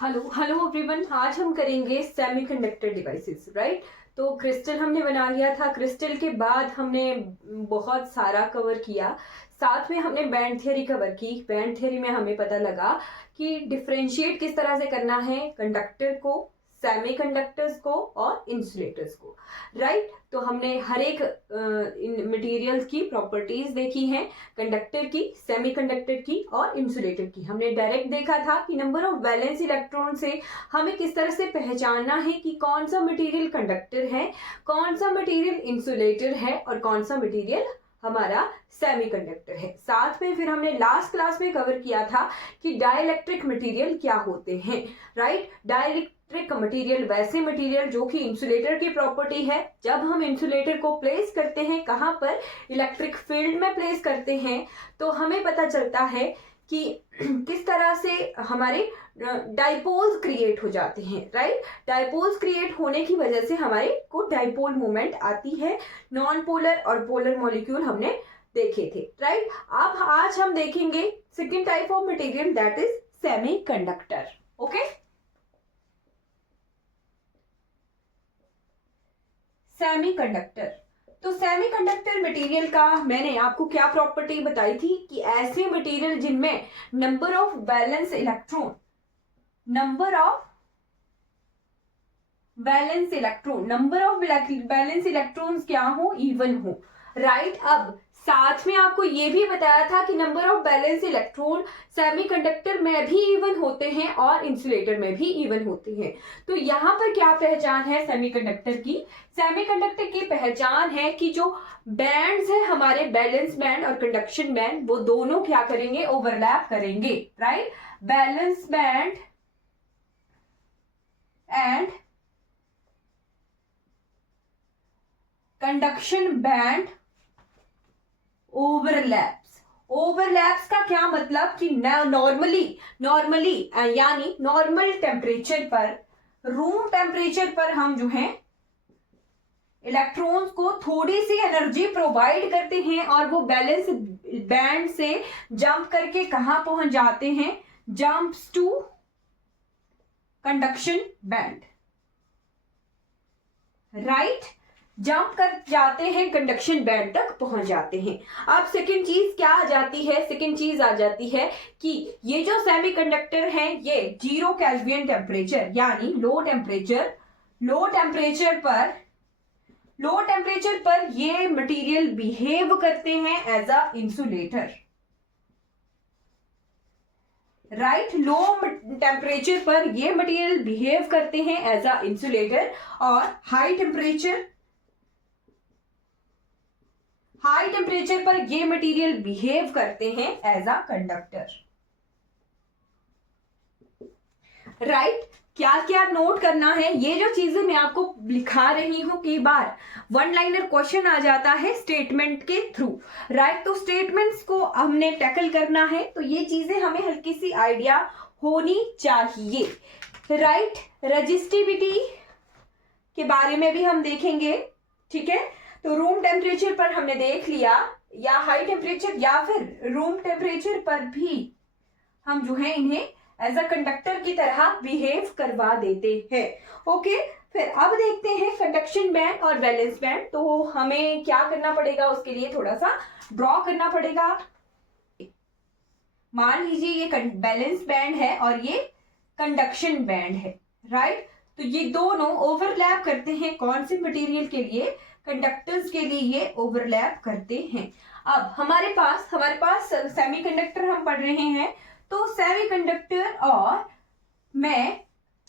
Hello hello everyone, आज हम करेंगे सेमीकंडक्टर डिवाइसेस, राइट। तो क्रिस्टल हमने बना लिया था। क्रिस्टल के बाद हमने बहुत सारा कवर किया। साथ में हमने बैंड थ्योरी कवर की। बैंड थ्योरी में हमें पता लगा कि डिफरेंशिएट किस तरह से करना है कंडक्टर को, सेमीकंडक्टर्स को और इंसुलेटर्स को, राइट। तो हमने हर एक मटेरियल्स की प्रॉपर्टीज देखी हैं, कंडक्टर की, सेमीकंडक्टर की और इंसुलेटर की। हमने डायरेक्ट देखा था कि नंबर ऑफ वैलेंस इलेक्ट्रॉन से हमें किस तरह से पहचानना है कि कौन सा मटेरियल कंडक्टर है, कौन सा मटेरियल इंसुलेटर है और कौन सा मटेरियल हमारा सेमीकंडक्टर है। साथ में फिर हमने लास्ट क्लास में कवर किया था कि डाइलेक्ट्रिक मटेरियल क्या होते हैं, राइट। डाइलेक्ट्रिक मटेरियल वैसे मटेरियल जो कि इंसुलेटर की प्रॉपर्टी है। जब हम इंसुलेटर को प्लेस करते हैं कहाँ पर, इलेक्ट्रिक फील्ड में प्लेस करते हैं, तो हमें पता चलता है कि किस तरह से हमारे डाइपोल्स क्रिएट हो जाते हैं, राइट। डाइपोल्स क्रिएट होने की वजह से हमारे को डाइपोल मूवमेंट आती है। नॉन पोलर और पोलर मॉलिक्यूल हमने देखे थे, राइट। अब आज हम देखेंगे second type of material, that is semiconductor. Okay, semiconductor. तो सेमीकंडक्टर मटेरियल का मैंने आपको क्या प्रॉपर्टी बताई थी कि ऐसे मटेरियल जिनमें number of balance electron number of balance electrons क्या हो, इवन हो, राइट। अब साथ में आपको ये भी बताया था कि number of balance electron semiconductor में भी इवन होते हैं और इंसुलेटर में भी इवन होते हैं। तो यहाँ पर क्या पहचान है सेमीकंडक्टर की? सेमीकंडक्टर की पहचान है कि जो बैंड्स है हमारे, बैलेंस बैंड और कंडक्शन बैंड, वो दोनों क्या करेंगे, ओवरलैप करेंगे, right. Balance band and conduction band overlaps का क्या मतलब कि नॉर्मली यानी नॉर्मल टेम्परेचर पर, रूम टेम्परेचर पर हम जो है इलेक्ट्रॉन्स को थोड़ी सी एनर्जी प्रोवाइड करते हैं और वो बैलेंस बैंड से जंप करके कहां पहुंच जाते हैं, jumps to conduction band, right. Jump कर जाते हैं, कंडक्शन बैंड तक पहुंच जाते हैं। अब सेकंड चीज क्या आ जाती है? सेकंड चीज आ जाती है कि ये जो सेमीकंडक्टर हैं ये 0 केल्विन टेम्परेचर यानी लो टेम्परेचर पर ये मटेरियल बिहेव करते हैं as a insulator, right. Low temperature पर ये मटेरियल बिहेव करते हैं एज अ इंसुलेटर और हाई टेम्परेचर पर ये मटेरियल बिहेव करते हैं एज अ कंडक्टर, राइट। क्या क्या नोट करना है? ये जो चीजें मैं आपको लिखा रही हूं, कई बार वन लाइनर क्वेश्चन आ जाता है स्टेटमेंट के थ्रू, राइट। तो स्टेटमेंट्स को हमने टैकल करना है, तो ये चीजें हमें हल्की सी आइडिया होनी चाहिए, राइट। रजिस्टिविटी के बारे में भी हम देखेंगे, ठीक है। तो रूम टेम्परेचर पर हमने देख लिया, या हाई टेम्परेचर या फिर रूम टेम्परेचर पर भी हम जो है इन्हें एज अ कंडक्टर की तरह बिहेव करवा देते हैं। ओके, फिर अब देखते हैं कंडक्शन बैंड और बैलेंस बैंड। तो हमें क्या करना पड़ेगा, उसके लिए थोड़ा सा ड्रॉ करना पड़ेगा। मान लीजिए ये बैलेंस बैंड है और ये कंडक्शन बैंड है, राइट। तो ये दोनों ओवरलैप करते हैं कौन से मटेरियल के लिए? कंडक्टर्स के लिए ये ओवरलैप करते हैं। अब हमारे पास सेमीकंडक्टर हम पढ़ रहे हैं, तो सेमीकंडक्टर और में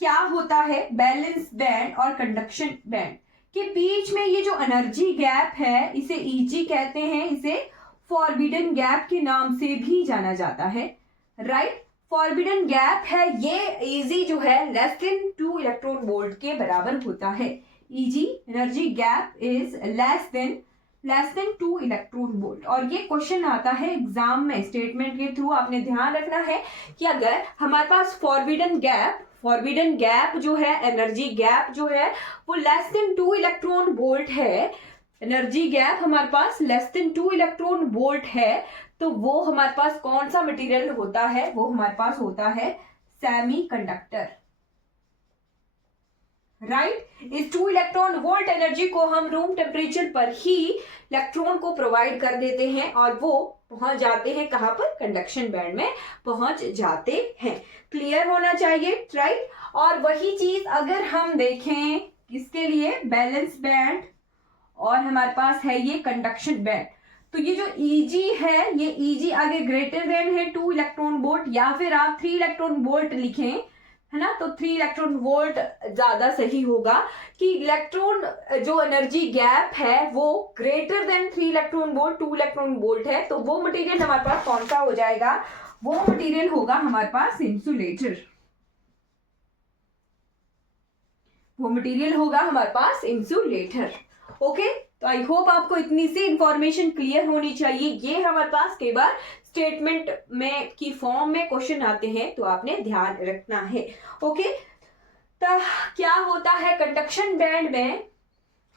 क्या होता है, बैलेंस बैंड और कंडक्शन बैंड के बीच में ये जो एनर्जी गैप है, इसे ईजी कहते हैं, इसे फॉरबिडन गैप के नाम से भी जाना जाता है, राइट। फॉरबिडन गैप है ये, ईजी जो है लेस देन 2 इलेक्ट्रॉन वोल्ट के बराबर होता है। Easy energy gap is less than 2 electron volt. और ये क्वेश्चन आता है एग्जाम में स्टेटमेंट के थ्रू। आपने ध्यान रखना है कि अगर हमारे पास फॉरबिडन गैप जो है, एनर्जी गैप जो है वो लेस देन 2 इलेक्ट्रॉन वोल्ट है, एनर्जी गैप हमारे पास लेस देन 2 इलेक्ट्रॉन वोल्ट है, तो वो हमारे पास कौन सा मटेरियल होता है? वो हमारे पास होता है सेमीकंडक्टर, राइट। इस 2 इलेक्ट्रॉन वोल्ट एनर्जी को हम रूम टेम्परेचर पर ही इलेक्ट्रॉन को प्रोवाइड कर देते हैं और वो पहुंच जाते हैं कहां पर, कंडक्शन बैंड में पहुंच जाते हैं। क्लियर होना चाहिए, राइट। और वही चीज अगर हम देखें किसके लिए, बैलेंस बैंड, और हमारे पास है ये कंडक्शन बैंड। तो ये जो Eg है, ये Eg आगे ग्रेटर देन है 2 इलेक्ट्रॉन वोल्ट, या फिर आप 3 इलेक्ट्रॉन वोल्ट लिखें, है ना। तो 3 इलेक्ट्रॉन वोल्ट ज्यादा सही होगा कि इलेक्ट्रॉन जो एनर्जी गैप है वो greater than 3 electron volt, 2 electron volt है। तो वो मटेरियल हमारे पास कौन सा हो जाएगा, वो मटेरियल होगा हमारे पास इंसुलेटर। वो मटेरियल होगा हमारे पास इंसुलेटर। ओके, तो आई होप आपको इतनी सी इंफॉर्मेशन क्लियर होनी चाहिए। ये हमारे पास कई बार स्टेटमेंट में की फॉर्म में क्वेश्चन आते हैं, तो आपने ध्यान रखना है। ओके, तो क्या होता है कंडक्शन बैंड में।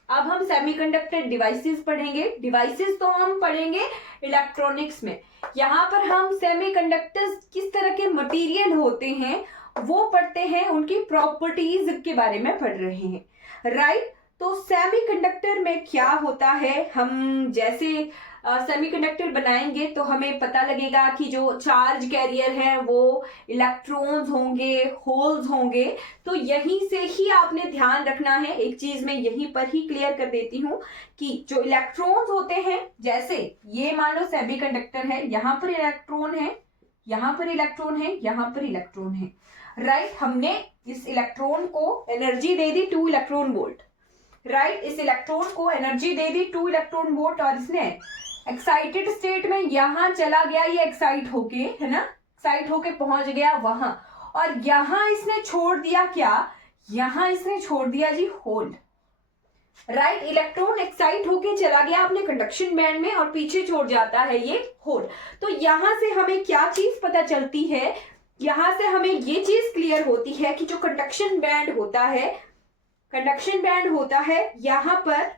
अब हम सेमीकंडक्टर डिवाइसेस पढ़ेंगे। डिवाइसेस तो हम पढ़ेंगे इलेक्ट्रॉनिक्स में, यहाँ पर हम सेमीकंडक्टर्स किस तरह के मटेरियल होते हैं वो पढ़ते हैं, उनकी प्रॉपर्टीज के बारे में पढ़ रहे हैं, राइट। तो सेमीकंडक्टर में क्या होता है, हम जैसे सेमीकंडक्टर बनाएंगे तो हमें पता लगेगा कि जो चार्ज कैरियर है वो इलेक्ट्रॉन्स होंगे, होल्स होंगे। तो यहीं से ही आपने ध्यान रखना है। एक चीज मैं यहीं पर ही क्लियर कर देती हूँ कि जो इलेक्ट्रॉन्स होते हैं, जैसे ये मान लो सेमीकंडक्टर है, यहाँ पर इलेक्ट्रॉन है, यहाँ पर इलेक्ट्रॉन है, यहाँ पर इलेक्ट्रॉन है, राइट। हमने इस इलेक्ट्रॉन को एनर्जी दे दी 2 इलेक्ट्रॉन वोल्ट, राइट। इस इलेक्ट्रॉन को एनर्जी दे दी 2 इलेक्ट्रॉन वोल्ट और इसने एक्साइटेड स्टेट में यहां चला गया, ये एक्साइट होके, है ना, एक्साइट होके पहुंच गया वहां, और यहां इसने छोड़ दिया क्या, यहां इसने छोड़ दिया जी होल, राइट। इलेक्ट्रॉन एक्साइट होके चला गया अपने कंडक्शन बैंड में और पीछे छोड़ जाता है ये होल। तो यहां से हमें क्या चीज पता चलती है, यहां से हमें ये चीज क्लियर होती है कि जो कंडक्शन बैंड होता है, कंडक्शन बैंड होता है, यहां पर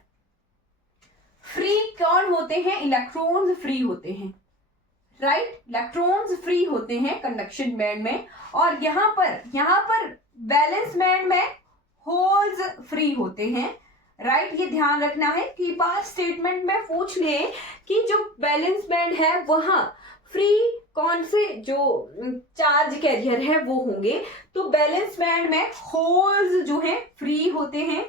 फ्री कौन होते हैं, इलेक्ट्रॉन्स फ्री होते हैं, राइट। इलेक्ट्रॉन्स फ्री होते हैं कंडक्शन बैंड में, और यहां पर बैलेंस बैंड में होल्स फ्री होते हैं, राइट। ये ध्यान रखना है कि बार स्टेटमेंट में पूछ ले कि जो बैलेंस बैंड है वहां फ्री कौन से जो चार्ज कैरियर है वो होंगे। तो बैलेंस बैंड में होल्स जो हैं फ्री होते हैं,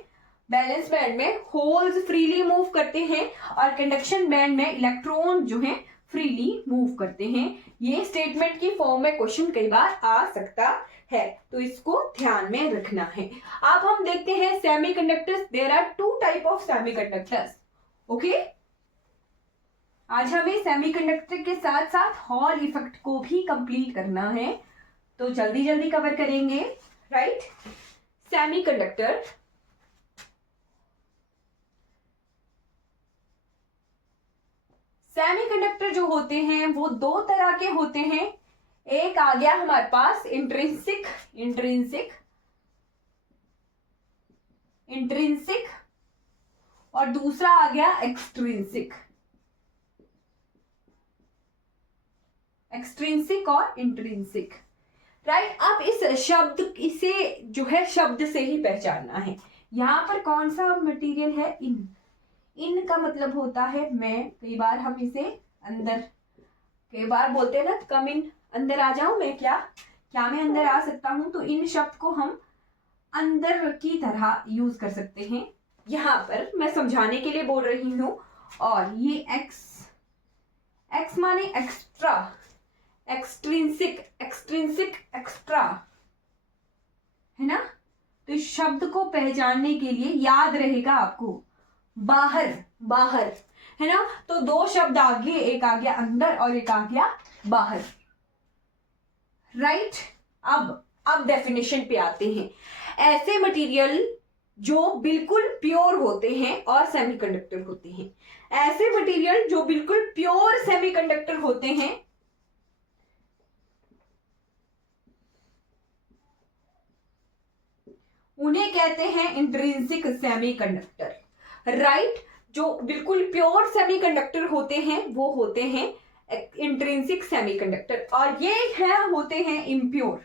बैलेंस बैंड में होल्स फ्रीली मूव करते हैं, और कंडक्शन बैंड में इलेक्ट्रॉन जो हैं फ्रीली मूव करते हैं। ये स्टेटमेंट की फॉर्म में क्वेश्चन कई बार आ सकता है, तो इसको ध्यान में रखना है। अब हम देखते हैं semiconductors. There are 2 type of semiconductors. Okay, आज हमें सेमीकंडक्टर के साथ साथ हॉल इफेक्ट को भी कंप्लीट करना है, तो जल्दी जल्दी कवर करेंगे, राइट। सेमीकंडक्टर, सेमीकंडक्टर जो होते हैं वो 2 तरह के होते हैं। एक आ गया हमारे पास इंट्रिंसिक, इंट्रिंसिक, और दूसरा आ गया एक्सट्रिंसिक, एक्सट्रिंसिक और इंट्रिंसिक, राइट। अब इस शब्द, इसे जो है शब्द से ही पहचानना है। यहाँ पर कौन सा मटेरियल है, इन का मतलब होता है मैं, कई बार हम इसे अंदर, कई बार बोलते हैं ना कम इन, अंदर आ जाऊं मैं, क्या मैं अंदर आ सकता हूं। तो इन शब्द को हम अंदर की तरह यूज कर सकते हैं। यहाँ पर मैं समझाने के लिए बोल रही हूं। और ये एक्स माने एक्स्ट्रा, एक्सट्रिंसिक, एक्स्ट्रा, है ना। तो इस शब्द को पहचानने के लिए याद रहेगा आपको बाहर, है ना। तो 2 शब्द आगे, एक आ गया अंदर और एक आ गया बाहर, राइट। अब डेफिनेशन पे आते हैं। ऐसे मटेरियल जो बिल्कुल प्योर होते हैं और सेमीकंडक्टर होते हैं, ऐसे मटेरियल जो बिल्कुल प्योर सेमीकंडक्टर होते हैं, उन्हें कहते हैं इंट्रिंसिक सेमीकंडक्टर, राइट। जो बिल्कुल प्योर सेमीकंडक्टर होते हैं वो होते हैं इंट्रिंसिक सेमीकंडक्टर, और ये होते हैं इम्प्योर,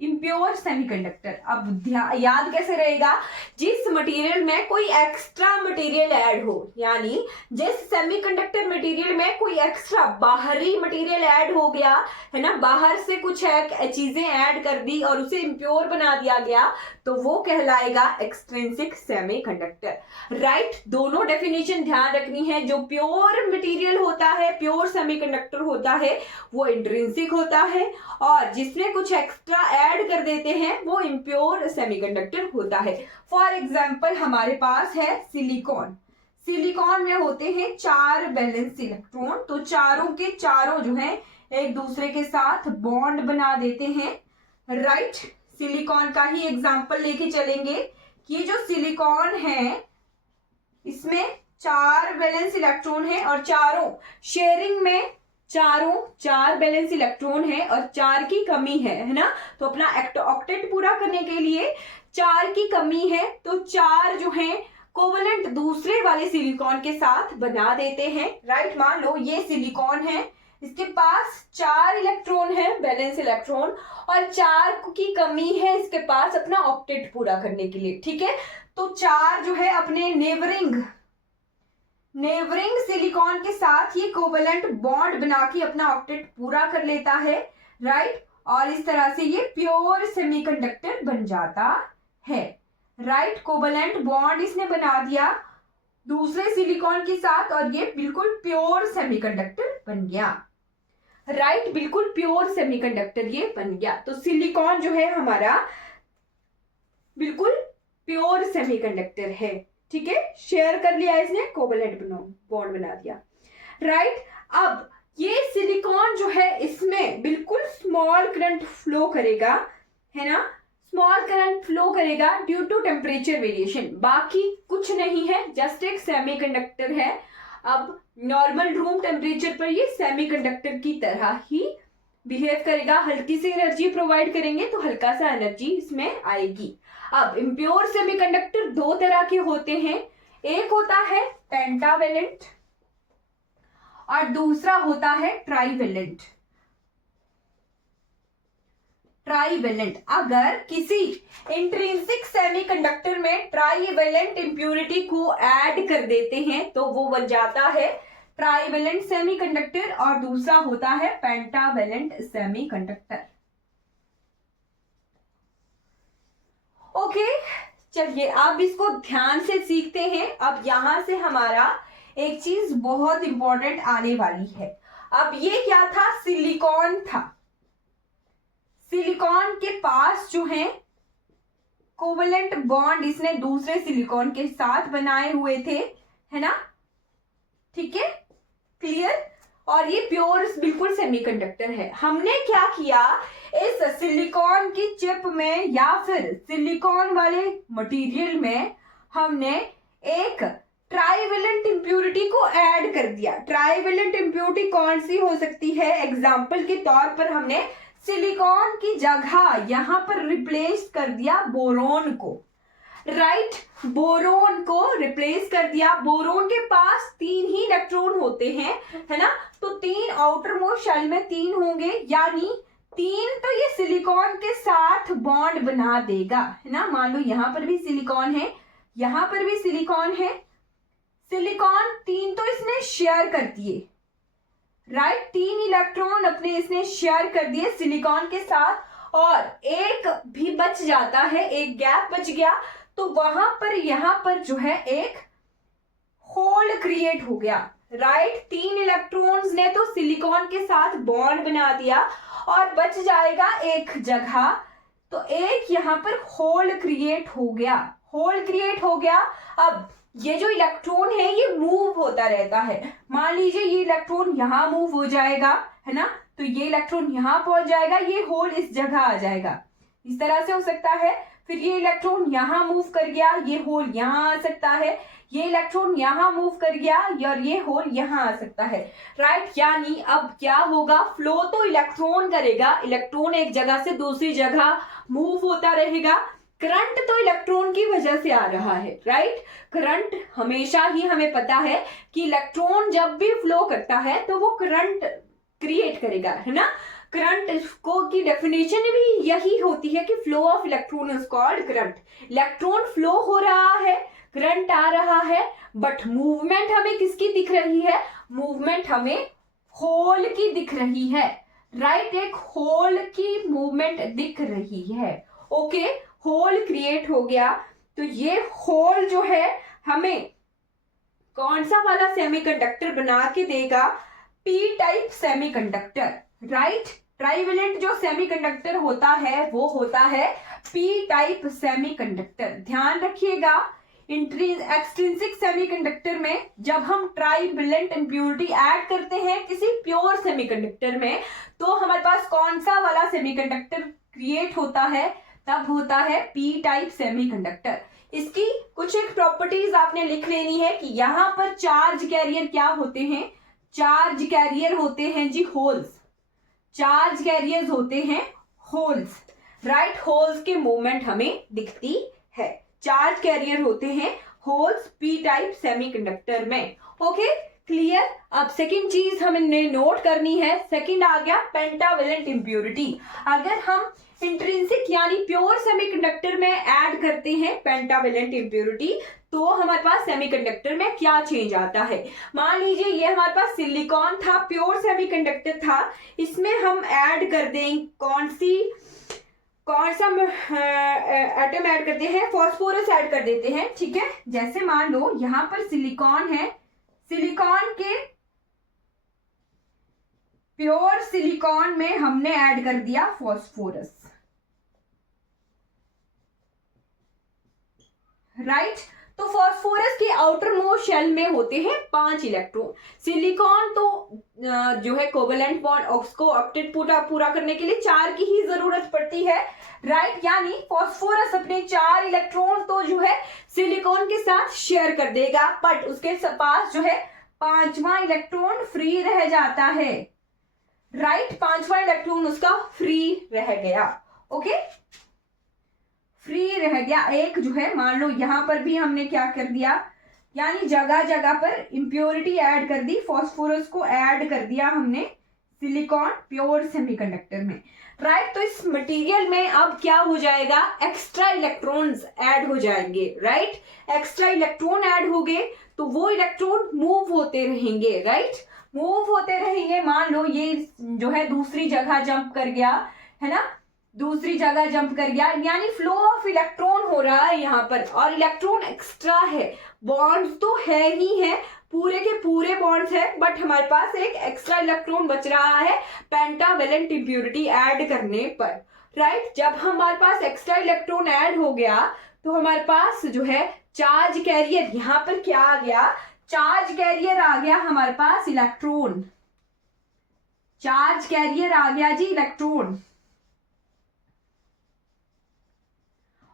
इम्प्योर सेमीकंडक्टर। अब याद कैसे रहेगा, जिस मटेरियल में कोई एक्स्ट्रा मटेरियल ऐड हो, यानी जिस सेमीकंडक्टर मटेरियल में कोई एक्स्ट्रा बाहरी मटेरियल ऐड हो गया है ना, बाहर से कुछ चीजें ऐड कर दी और उसे इम्प्योर बना दिया गया, तो वो कहलाएगा एक्सट्रिंसिक सेमीकंडक्टर। राइट, दोनों डेफिनेशन ध्यान रखनी है। जो प्योर मटेरियल होता है, प्योर सेमीकंडक्टर होता है, वो इंट्रिंसिक होता है, और जिसमें कुछ एक्स्ट्रा ऐड कर देते हैं वो इम्प्योर सेमीकंडक्टर होता है। फॉर एग्जाम्पल हमारे पास है सिलिकॉन। सिलिकॉन में होते हैं 4 वैलेंस इलेक्ट्रॉन, तो चारों के चारों जो है एक दूसरे के साथ बॉन्ड बना देते हैं। राइट, सिलिकॉन का ही एग्जाम्पल लेके चलेंगे कि ये जो सिलिकॉन है इसमें 4 वैलेंस इलेक्ट्रॉन है और चारों शेयरिंग में 4 वैलेंस इलेक्ट्रॉन है और 4 की कमी है ना, तो अपना ऑक्टेट पूरा करने के लिए 4 की कमी है, तो 4 जो है कोवलेंट दूसरे वाले सिलिकॉन के साथ बना देते हैं। राइट, मान लो ये सिलिकॉन है, इसके पास 4 इलेक्ट्रॉन है वैलेंस इलेक्ट्रॉन, और 4 की कमी है इसके पास अपना ऑक्टेट पूरा करने के लिए। ठीक है, तो 4 जो है अपने नेबरिंग सिलिकॉन के साथ ये कोवलेंट बॉन्ड बना के अपना ऑक्टेट पूरा कर लेता है। राइट, और इस तरह से ये प्योर सेमीकंडक्टर बन जाता है। राइट, कोवलेंट बॉन्ड इसने बना दिया दूसरे सिलिकॉन के साथ और ये बिल्कुल प्योर सेमीकंडक्टर बन गया। राइट, बिल्कुल प्योर सेमीकंडक्टर ये बन गया। तो सिलिकॉन जो है हमारा बिल्कुल प्योर सेमीकंडक्टर है। ठीक है, शेयर कर लिया इसने, कोवलेंट बॉन्ड बना दिया। राइट, अब ये सिलिकॉन जो है इसमें बिल्कुल स्मॉल करंट फ्लो करेगा, है ना, स्मॉल करंट फ्लो करेगा ड्यू टू टेम्परेचर वेरिएशन, बाकी कुछ नहीं है, जस्ट एक सेमीकंडक्टर है। अब नॉर्मल रूम टेम्परेचर पर ये सेमीकंडक्टर की तरह ही बिहेव करेगा, हल्की सी एनर्जी प्रोवाइड करेंगे तो हल्का सा एनर्जी इसमें आएगी। अब इम्प्योर सेमीकंडक्टर 2 तरह के होते हैं, एक होता है पेंटावेलेंट और दूसरा होता है ट्राइवेलेंट। अगर किसी इंट्रिंसिक सेमीकंडक्टर में ट्राइवेलेंट इंप्योरिटी को ऐड कर देते हैं तो वो बन जाता है ट्राइवेलेंट सेमीकंडक्टर, और दूसरा होता है पेंटावेलेंट सेमीकंडक्टर। ओके, चलिए अब इसको ध्यान से सीखते हैं। अब यहां से हमारा एक चीज बहुत इंपॉर्टेंट आने वाली है। अब ये क्या था, सिलिकॉन था। सिलिकॉन के पास जो है कोवलेंट बॉन्ड इसने दूसरे सिलिकॉन के साथ बनाए हुए थे, है ना, ठीक है, क्लियर। और ये प्योर बिल्कुल सेमीकंडक्टर है। हमने क्या किया, इस सिलिकॉन की चिप में या फिर सिलिकॉन वाले मटेरियल में हमने एक ट्राइवेलेंट इंप्योरिटी को ऐड कर दिया। ट्राइवेलेंट इंप्योरिटी कौन सी हो सकती है, एग्जाम्पल के तौर पर हमने सिलिकॉन की जगह यहां पर रिप्लेस कर दिया बोरोन को। राइट, बोरोन को रिप्लेस कर दिया। बोरोन के पास 3 ही इलेक्ट्रॉन होते हैं, है ना, तो 3 आउटर मोस्ट शेल में 3 होंगे, यानी 3 तो ये सिलिकॉन के साथ बॉन्ड बना देगा, है ना। मान लो यहां पर भी सिलिकॉन है, यहां पर भी सिलिकॉन है, सिलिकॉन 3 तो इसने शेयर कर दिए। राइट, 3 इलेक्ट्रॉन अपने इसने शेयर कर दिए सिलिकॉन के साथ, और एक भी बच जाता है, एक गैप बच गया, तो वहां पर यहां पर जो है एक होल क्रिएट हो गया। राइट, 3 इलेक्ट्रॉन्स ने तो सिलिकॉन के साथ बॉन्ड बना दिया और बच जाएगा एक जगह, तो एक यहां पर होल क्रिएट हो गया। होल क्रिएट हो गया। अब ये जो इलेक्ट्रॉन है ये मूव होता रहता है। मान लीजिए ये इलेक्ट्रॉन यहां मूव हो जाएगा, है ना, तो ये इलेक्ट्रॉन यहां पहुंच जाएगा, ये होल इस जगह आ जाएगा, इस तरह से हो सकता है। फिर ये इलेक्ट्रॉन यहां मूव कर गया, ये होल यहां आ सकता है, ये इलेक्ट्रॉन यहां मूव कर गया और ये होल यहां आ सकता है। राइट, यानी अब क्या होगा, फ्लो तो इलेक्ट्रॉन करेगा, इलेक्ट्रॉन एक जगह से दूसरी जगह मूव होता रहेगा, करंट तो इलेक्ट्रॉन की वजह से आ रहा है। राइट, करंट हमेशा ही हमें पता है कि इलेक्ट्रॉन जब भी फ्लो करता है तो वो करंट क्रिएट करेगा, है ना। करंट को की डेफिनेशन भी यही होती है कि flow of electron is called current. Electron flow हो रहा है, करंट आ रहा है, बट मूवमेंट हमें किसकी दिख रही है? मूवमेंट हमें होल की दिख रही है, राइट। एक होल की मूवमेंट दिख रही है। ओके, होल क्रिएट हो गया। तो ये होल जो है हमें कौन सा वाला सेमीकंडक्टर बना के देगा? P type semiconductor, right. Trivalent जो सेमीकंडक्टर होता है वो होता है पी टाइप सेमीकंडक्टर। ध्यान रखिएगा, एक्सट्रिंसिक सेमीकंडक्टर में जब हम ट्राइवेलेंट इंप्योरिटी ऐड करते हैं किसी प्योर सेमीकंडक्टर में, तो हमारे पास कौन सा वाला सेमीकंडक्टर क्रिएट होता है? तब होता है पी टाइप सेमीकंडक्टर। इसकी कुछ एक प्रॉपर्टीज आपने लिख लेनी है कि यहां पर चार्ज कैरियर क्या होते हैं? चार्ज कैरियर होते हैं जी होल्स। चार्ज कैरियर्स होते हैं होल्स, राइट। होल्स की मूवमेंट हमें दिखती है। चार्ज कैरियर होते हैं होल्स पी टाइप सेमीकंडक्टर में। Okay, clear. अब सेकंड चीज हमने नोट करनी है। सेकंड आ गया पेंटावेलेंट इंप्योरिटी। अगर हम इंट्रिंसिक यानी प्योर सेमीकंडक्टर में ऐड करते हैं पेंटावेलेंट इंप्योरिटी, तो हमारे पास सेमीकंडक्टर में क्या चेंज आता है? मान लीजिए ये हमारे पास सिलिकॉन था, प्योर सेमीकंडक्टर था, इसमें हम ऐड कर दें कौन सा एटम ऐड करते हैं? फॉस्फोरस ऐड कर देते हैं, ठीक है। जैसे मान लो यहां पर सिलिकॉन है, सिलिकॉन के प्योर सिलिकॉन में हमने ऐड कर दिया फॉस्फोरस, राइट। तो फॉस्फोरस के आउटर मोस्ट शेल में होते हैं 5 इलेक्ट्रॉन। सिलिकॉन तो जो है कोवेलेंट बॉन्ड उसको ऑक्टेट पूरा करने के लिए 4 की ही जरूरत पड़ती है, राइट। यानी फॉस्फोरस अपने 4 इलेक्ट्रॉन तो जो है सिलिकॉन के साथ शेयर कर देगा, बट उसके पास जो है 5वां इलेक्ट्रॉन फ्री रह जाता है, राइट। 5वां इलेक्ट्रॉन उसका फ्री रह गया। ओके, फ्री रह गया। एक जो है मान लो यहां पर भी हमने क्या कर दिया, यानी जगह जगह पर इंप्योरिटी ऐड कर दी, फॉस्फोरस को ऐड कर दिया हमने सिलिकॉन प्योर सेमीकंडक्टर में, राइट। तो इस मटेरियल में अब क्या हो जाएगा? एक्स्ट्रा इलेक्ट्रॉन्स ऐड हो जाएंगे, राइट। एक्स्ट्रा इलेक्ट्रॉन ऐड हो गए तो वो इलेक्ट्रॉन मूव होते रहेंगे, राइट। मूव होते रहेंगे। मान लो ये जो है दूसरी जगह जंप कर गया, है ना, दूसरी जगह जंप कर गया, यानी फ्लो ऑफ इलेक्ट्रॉन हो रहा है यहाँ पर, और इलेक्ट्रॉन एक्स्ट्रा है। बॉन्ड्स तो है ही है, पूरे के पूरे बॉन्ड्स है, बट हमारे पास एक एक्स्ट्रा इलेक्ट्रॉन बच रहा है पेंटावेलेंट इंप्योरिटी ऐड करने पर, राइट। जब हमारे पास एक्स्ट्रा इलेक्ट्रॉन ऐड हो गया तो हमारे पास जो है चार्ज कैरियर, यहाँ पर क्या आ गया? चार्ज कैरियर आ गया हमारे पास इलेक्ट्रॉन, चार्ज कैरियर आ गया जी इलेक्ट्रॉन।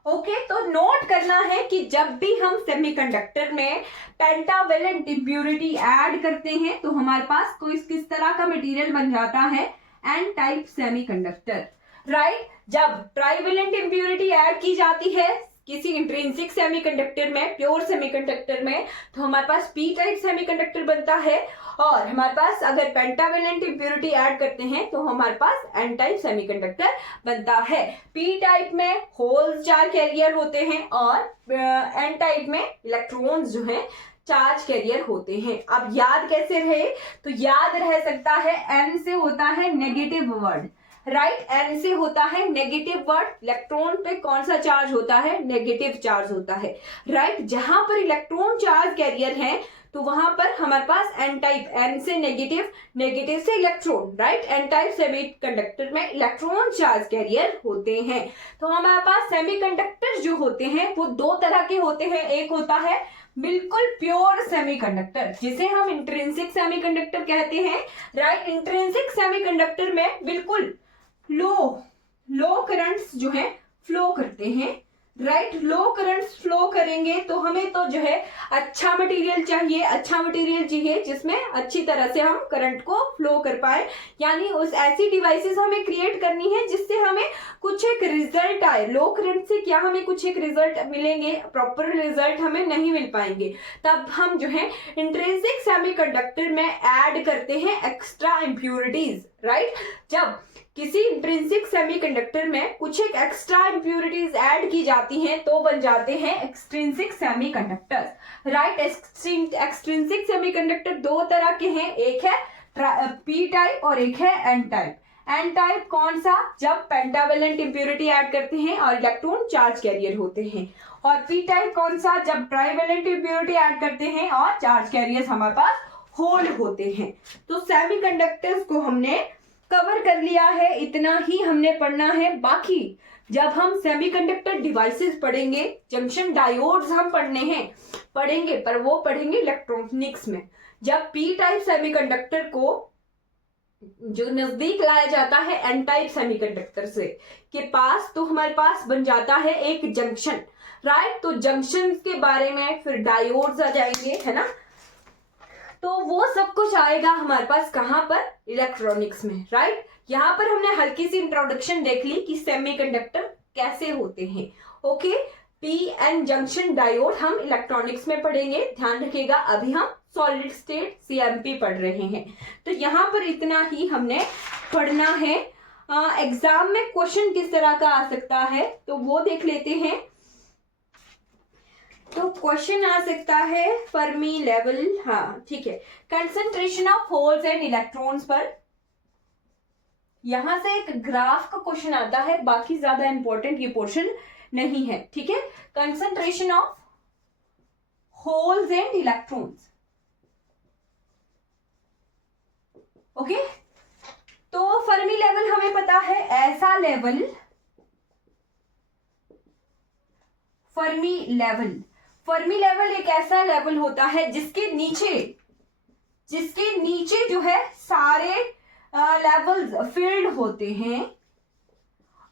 ओके, तो नोट करना है कि जब भी हम सेमीकंडक्टर में पेंटावेलेंट इंप्योरिटी ऐड करते हैं तो हमारे पास कोई किस तरह का मटेरियल बन जाता है? N type semiconductor, right. जब ट्राइवेलेंट इंप्योरिटी ऐड की जाती है किसी इंट्रिंसिक सेमीकंडक्टर में, प्योर सेमीकंडक्टर में, तो हमारे पास पी टाइप सेमीकंडक्टर बनता है, और हमारे पास अगर पेंटावेलेंट इंप्योरिटी ऐड करते हैं तो हमारे पास एन टाइप सेमीकंडक्टर बनता है। पी टाइप में होल्स 4 कैरियर होते हैं, और एन टाइप में इलेक्ट्रॉन्स जो हैं चार्ज कैरियर होते हैं। अब याद कैसे रहे? तो याद रह सकता है एन से होता है नेगेटिव वर्ड, राइट। एन से होता है नेगेटिव वर्ड। इलेक्ट्रॉन पे कौन सा चार्ज होता है? नेगेटिव चार्ज होता है, राइट। जहां पर इलेक्ट्रॉन चार्ज कैरियर है तो वहां पर हमारे पास एन टाइप, एन से नेगेटिव, नेगेटिव से electron, right. N type semiconductor में इलेक्ट्रॉन चार्ज कैरियर होते हैं। तो हमारे पास सेमीकंडक्टर जो होते हैं वो 2 तरह के होते हैं। एक होता है बिल्कुल प्योर सेमीकंडक्टर, जिसे हम इंट्रिंसिक सेमीकंडक्टर कहते हैं, राइट। इंट्रिंसिक सेमीकंडक्टर में बिल्कुल लो करंट्स जो है फ्लो करते हैं, राइट, लो करंट्स फ्लो करेंगे तो हमें तो जो है अच्छा मटेरियल चाहिए जिसमें अच्छी तरह से हम करंट को फ्लो कर पाए, यानी उस ऐसी डिवाइसेस हमें क्रिएट करनी है जिससे हमें कुछ एक रिजल्ट आए। लो करंट से क्या हमें कुछ एक रिजल्ट मिलेंगे, प्रॉपर रिजल्ट हमें नहीं मिल पाएंगे। तब हम जो है इंट्रिंसिक सेमीकंडक्टर में ऐड करते हैं एक्स्ट्रा इम्प्यूरिटीज, राइट। जब किसी इंट्रिंसिक सेमीकंडक्टर में कुछ एक एक्स्ट्रा इंप्यूरिटीज ऐड की जाती हैं तो बन जाते हैं extrinsic semiconductors, right. Extrinsic semiconductor दो तरह के हैं, एक है पी टाइप और एक है एन टाइप। एन टाइप कौन सा, जब पेंटावेलेंट इंप्यूरिटी ऐड करते हैं और इलेक्ट्रॉन चार्ज कैरियर होते हैं। और पी टाइप कौन सा, जब ट्राइवेलेंट इंप्यूरिटी ऐड करते हैं और चार्ज कैरियर्स हमारे पास होल होते हैं। तो सेमीकंडक्टर्स को हमने कवर कर लिया है, इतना ही हमने पढ़ना है। बाकी जब हम सेमीकंडक्टर डिवाइसेस पढ़ेंगे, जंक्शन डायोड्स हम पढ़ेंगे पर वो पढ़ेंगे इलेक्ट्रॉनिक्स में। जब पी टाइप सेमीकंडक्टर को जो नजदीक लाया जाता है एन टाइप सेमीकंडक्टर से के पास, तो हमारे पास बन जाता है एक जंक्शन, राइट। तो जंक्शन के बारे में फिर डायोड्स आ जाएंगे, है ना। तो वो सब कुछ आएगा हमारे पास कहां पर, इलेक्ट्रॉनिक्स में, राइट। यहां पर हमने हल्की सी इंट्रोडक्शन देख ली कि सेमीकंडक्टर कैसे होते हैं। Okay, P N junction diode हम इलेक्ट्रॉनिक्स में पढ़ेंगे, ध्यान रखिएगा। अभी हम सॉलिड स्टेट सीएमपी पढ़ रहे हैं, तो यहां पर इतना ही हमने पढ़ना है। एग्जाम में क्वेश्चन किस तरह का आ सकता है तो वो देख लेते हैं। तो क्वेश्चन आ सकता है फर्मी लेवल, हाँ ठीक है, concentration of holes and electrons पर। यहां से एक ग्राफ का क्वेश्चन आता है, बाकी ज्यादा इंपॉर्टेंट ये पोर्शन नहीं है, ठीक है। Concentration of holes and electrons, okay. तो फर्मी लेवल हमें पता है, ऐसा लेवल फर्मी लेवल एक ऐसा लेवल होता है जिसके नीचे जो है सारे लेवल्स फिल्ड होते हैं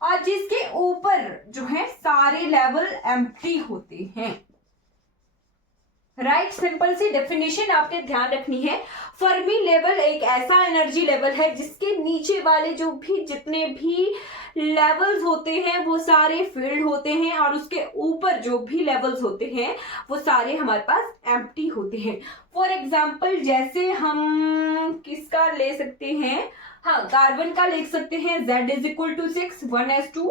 और जिसके ऊपर जो है सारे लेवल एम्प्टी होते हैं, राइट। सिंपल सी डेफिनेशन आपने ध्यान रखनी है। फर्मी लेवल एक ऐसा एनर्जी लेवल है जिसके नीचे वाले जितने भी लेवल्स होते हैं वो सारे फील्ड होते हैं और उसके ऊपर जो भी लेवल्स होते हैं वो सारे हमारे पास एम्प्टी होते हैं। फॉर एग्जाम्पल जैसे हम किसका ले सकते हैं, हाँ कार्बन का ले सकते हैं। Z is equal to 6, 1s2,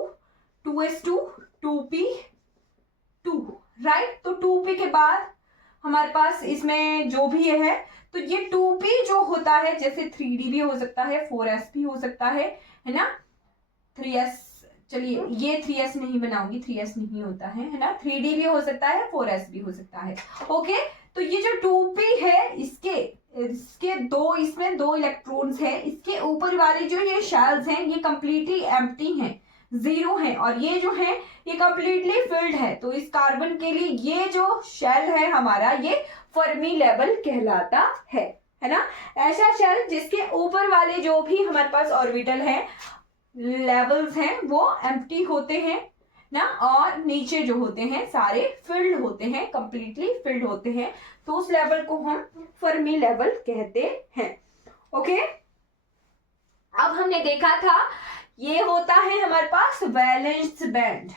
2s2, 2p2, right. तो 2p के बाद हमारे पास इसमें जो भी है, तो ये 2p जो होता है, जैसे 3d भी हो सकता है, 4s भी हो सकता है ना, 3s, चलिए ये 3s नहीं बनाऊंगी, 3s नहीं होता है ना, 3d भी हो सकता है, 4s भी हो सकता है, ओके। तो ये जो 2p है इसके इसमें दो इलेक्ट्रॉन्स है, इसके ऊपर वाले जो ये शेल्स हैं ये कंप्लीटली एम्प्टी हैं, जीरो है, और ये जो है ये कंप्लीटली फिल्ड है। तो इस कार्बन के लिए ये जो शेल है हमारा, ये फर्मी लेवल कहलाता है ना। ऐसा शेल जिसके ऊपर वाले जो भी हमारे पास ऑर्बिटल है, लेवल्स हैं, वो एम्प्टी होते हैं ना, और नीचे जो होते हैं सारे फिल्ड होते हैं, कंप्लीटली फिल्ड होते हैं। तो उस लेवल को हम फर्मी लेवल कहते हैं, ओके। अब हमने देखा था ये होता है हमारे पास वैलेंस बैंड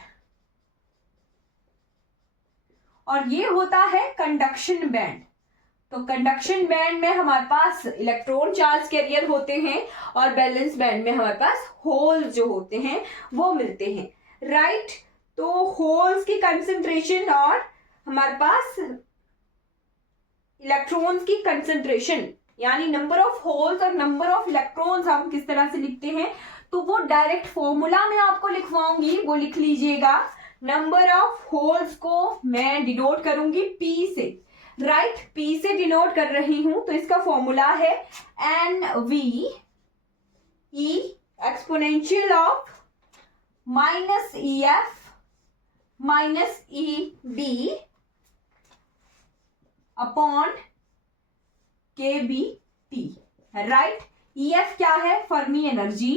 और ये होता है कंडक्शन बैंड। तो कंडक्शन बैंड में हमारे पास इलेक्ट्रॉन चार्ज कैरियर होते हैं और बैलेंस बैंड में हमारे पास होल्स जो होते हैं वो मिलते हैं, राइट। तो होल्स की कंसंट्रेशन और हमारे पास इलेक्ट्रॉन्स की कंसंट्रेशन, यानी नंबर ऑफ होल्स और नंबर ऑफ इलेक्ट्रॉन्स हम किस तरह से लिखते हैं, तो वो डायरेक्ट फॉर्मूला में आपको लिखवाऊंगी, वो लिख लीजिएगा। नंबर ऑफ होल्स को मैं डिनोट करूंगी P से, राइट, P से डिनोट कर रही हूं, तो इसका फॉर्मूला है NV E exponential of -EF -ED upon KBT, right. EF क्या है, फर्मी एनर्जी,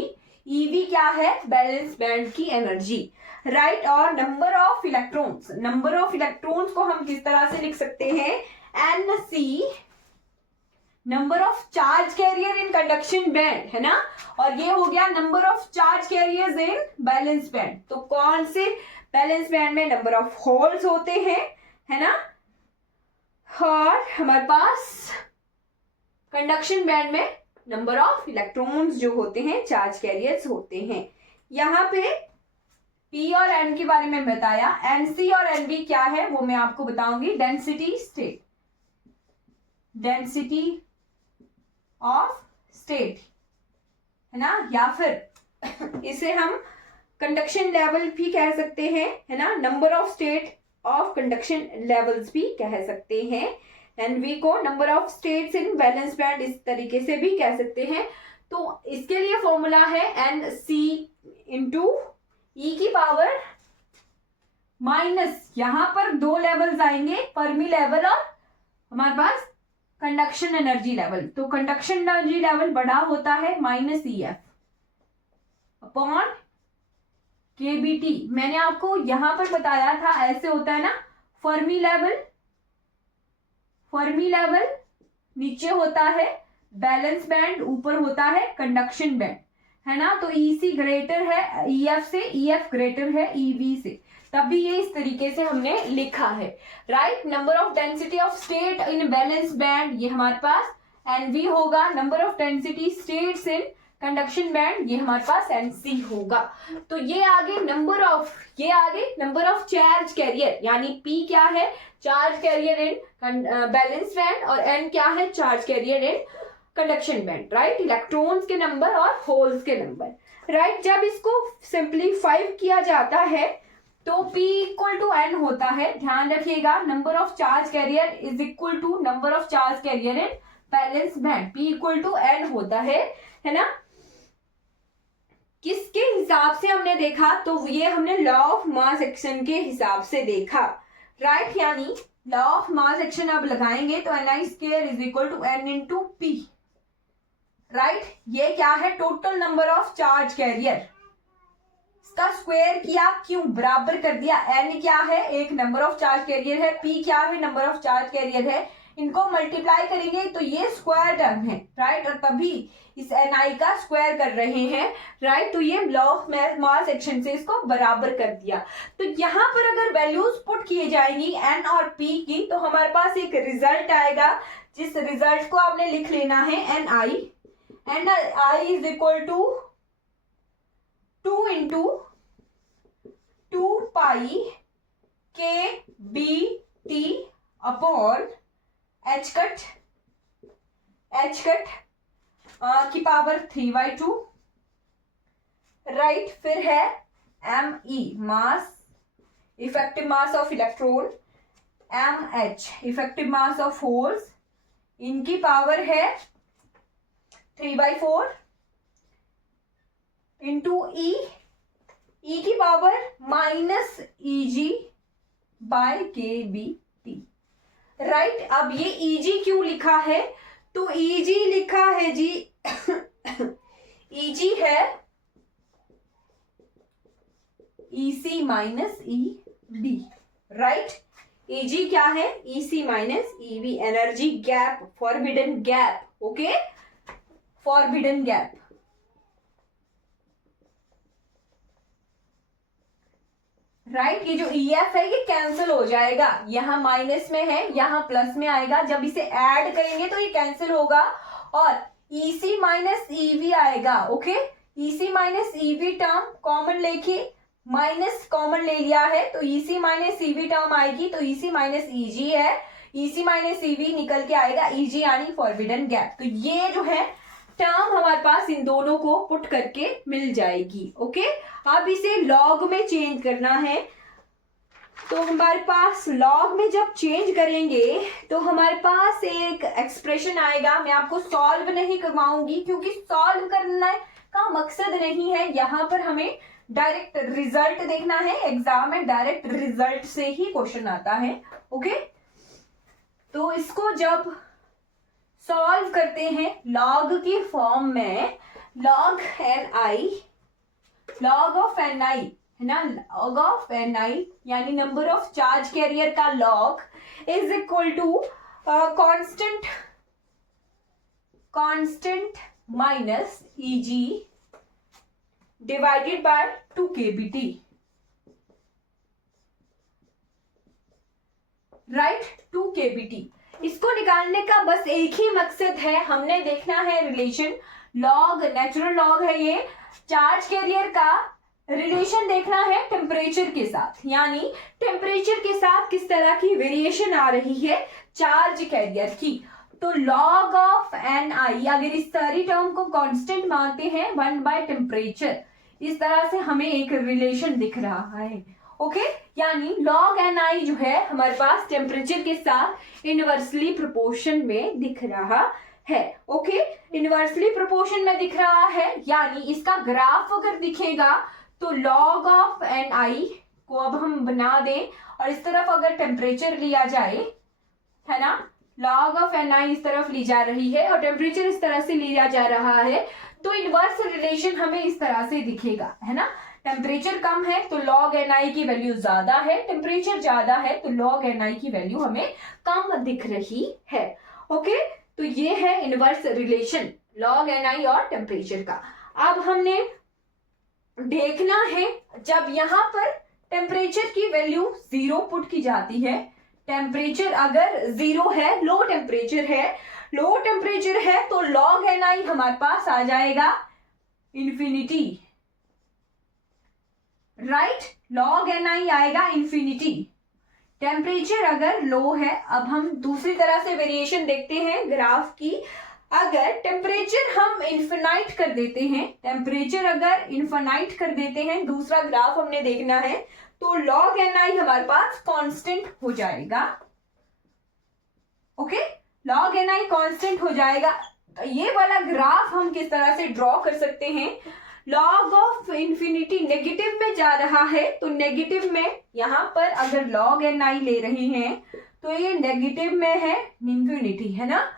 ईवी क्या है, बैलेंस बैंड की एनर्जी, राइट। और number of electrons, number of electrons को हम किस तरह से लिख सकते हैं, N C, number of charge carrier in conduction band, है ना। और ये हो गया number of charge carriers in valence band. तो कौन से बैलेंस बैंड में नंबर ऑफ होल्स होते हैं, है ना, और हमारे पास कंडक्शन बैंड में नंबर ऑफ इलेक्ट्रॉन्स जो होते हैं, चार्ज कैरियर्स होते हैं। यहाँ पे P और N के बारे में बताया, NC और NB क्या है वो मैं आपको बताऊंगी। Density state, density of state, है ना, या फिर इसे हम कंडक्शन लेवल भी कह सकते हैं, है ना, number of state of conduction levels भी कह सकते हैं। एनवी को number of states in valence band इस तरीके से भी कह सकते हैं। तो इसके लिए फॉर्मूला है एन सी इंटू ई की पावर माइनस, यहां पर दो लेवल्स आएंगे, फर्मी लेवल और हमारे पास कंडक्शन एनर्जी लेवल। तो कंडक्शन एनर्जी लेवल बड़ा होता है माइनस ई एफ अपॉन के बी टी। मैंने आपको यहां पर बताया था ऐसे होता है ना, फर्मी लेवल, फर्मी लेवल नीचे होता है बैलेंस बैंड, ऊपर होता है कंडक्शन बैंड, है ना। तो ईसी ग्रेटर है ईएफ से, ईएफ ग्रेटर है ईवी से, तभी ये इस तरीके से हमने लिखा है, right. Number of density of state in valence band, ये हमारे पास एनवी होगा। Number of density states in conduction band, ये हमारे पास एनसी होगा। तो ये आगे नंबर ऑफ, ये आगे नंबर ऑफ चार्ज कैरियर, यानी पी क्या है, charge carrier in valence band, और एन क्या है, charge carrier in conduction band, right. Electrons के नंबर और होल्स के नंबर, राइट। जब इसको सिंप्लीफाई किया जाता है तो P इक्वल टू N होता है, ध्यान रखिएगा। Number of charge carrier is equal to number of charge carrier in valence band, P equal to N होता है ना। किसके हिसाब से हमने देखा, तो ये हमने लॉ ऑफ मास एक्शन के हिसाब से देखा, राइट। यानी लॉ ऑफ मास एक्शन अब लगाएंगे तो Ni square is equal to N into P, right. ये क्या है, total number of charge carrier, इसका स्क्वायर किया, क्यों, बराबर कर दिया। N क्या है, एक नंबर ऑफ चार्ज कैरियर है, P क्या है, नंबर ऑफ चार्ज कैरियर है, इनको मल्टीप्लाई करेंगे तो ये स्क्वायर टर्म है, राइट। और तभी इस Ni का स्क्वायर कर रहे हैं, राइट। तो ये लॉ ऑफ मास एक्शन से इसको बराबर कर दिया। तो यहाँ पर अगर वैल्यूज पुट किए जाएंगी N और P की, तो हमारे पास एक रिजल्ट आएगा, जिस रिजल्ट को आपने लिख लेना है Ni, Ni is equal to 2 into 2 pi k B T upon h cut की पावर 3/2, राइट। फिर है m e mass, effective mass of electron, m h effective mass of holes, इनकी पावर है 3/4 इंटू ई की power minus Eg by k B T, right. अब ये Eg क्यों लिखा है, तो Eg लिखा है जी Eg है EC minus EB, right. Eg क्या है, EC minus EB, energy gap, forbidden gap, okay, forbidden gap, right. ये जो EF है ये कैंसिल हो जाएगा, यहाँ माइनस में है, यहाँ प्लस में आएगा, जब इसे ऐड करेंगे तो ये कैंसिल होगा और EC माइनस EV आएगा, okay. EC minus EV term common लेके माइनस कॉमन ले लिया है, तो EC माइनस EV टर्म आएगी, तो EC माइनस EG है, EC माइनस EV निकल के आएगा EG, यानी फॉरबिडन गैप। तो ये जो है टर्म हमारे पास इन दोनों को पुट करके मिल जाएगी, ओके। अब इसे लॉग में चेंज करना है, तो हमारे पास लॉग में जब चेंज करेंगे तो हमारे पास एक एक्सप्रेशन आएगा। मैं आपको सॉल्व नहीं करवाऊंगी क्योंकि सॉल्व करना का मकसद नहीं है, यहाँ पर हमें डायरेक्ट रिजल्ट देखना है। एग्जाम में डायरेक्ट रिजल्ट से ही क्वेश्चन आता है, ओके। तो इसको जब सॉल्व करते हैं लॉग की फॉर्म में, log Ni log of N I है ना, लॉग ऑफ एन आई यानी नंबर ऑफ चार्ज कैरियर का log is equal to constant minus EG divided by 2 kBt, right, 2 kBt। इसको निकालने का बस एक ही मकसद है, हमने देखना है रिलेशन, लॉग नेचुरल लॉग है ये, चार्ज कैरियर का रिलेशन देखना है टेम्परेचर के साथ, यानी टेम्परेचर के साथ किस तरह की वेरिएशन आ रही है चार्ज कैरियर की। तो लॉग ऑफ एन आई, अगर इस सारी टर्म को कांस्टेंट मानते हैं 1 बाय टेम्परेचर, इस तरह से हमें एक रिलेशन दिख रहा है। ओके, यानी लॉग एन आई जो है हमारे पास टेम्परेचर के साथ इनवर्सली प्रोपोर्शन में दिख रहा है। ओके, इनवर्सली प्रोपोर्शन में दिख रहा है, यानी इसका ग्राफ अगर दिखेगा तो लॉग ऑफ एन आई को अब हम बना दें और इस तरफ अगर टेम्परेचर लिया जाए, है ना, लॉग ऑफ एन आई इस तरफ ली जा रही है और टेम्परेचर इस तरह से लिया जा रहा है, तो इनवर्स रिलेशन हमें इस तरह से दिखेगा, है ना। टेम्परेचर कम है तो लॉग एन आई की वैल्यू ज्यादा है, टेम्परेचर ज्यादा है तो लॉग एन आई की वैल्यू हमें कम दिख रही है। ओके, तो ये है इनवर्स रिलेशन लॉग एन आई और टेम्परेचर का। अब हमने देखना है जब यहाँ पर टेम्परेचर की वैल्यू 0 पुट की जाती है, टेम्परेचर अगर 0 है, लो टेम्परेचर है तो लॉग एन आई हमारे पास आ जाएगा इंफिनिटी, राइट, लॉग एन आई आएगा इंफिनिटी। टेम्परेचर अगर लो है, अब हम दूसरी तरह से वेरिएशन देखते हैं ग्राफ की, अगर टेम्परेचर हम इन्फिनाइट कर देते हैं, टेम्परेचर अगर इन्फिनाइट कर देते हैं, दूसरा ग्राफ हमने देखना है, तो लॉग एन आई हमारे पास कांस्टेंट हो जाएगा। ओके, लॉग एन आई कांस्टेंट हो जाएगा। तो ये वाला ग्राफ हम किस तरह से ड्रॉ कर सकते हैं, लॉग ऑफ इंफिनिटी नेगेटिव में जा रहा है, तो नेगेटिव में यहां पर अगर लॉग एन आई ले रहे हैं तो ये नेगेटिव में है, इंफिनिटी है ना,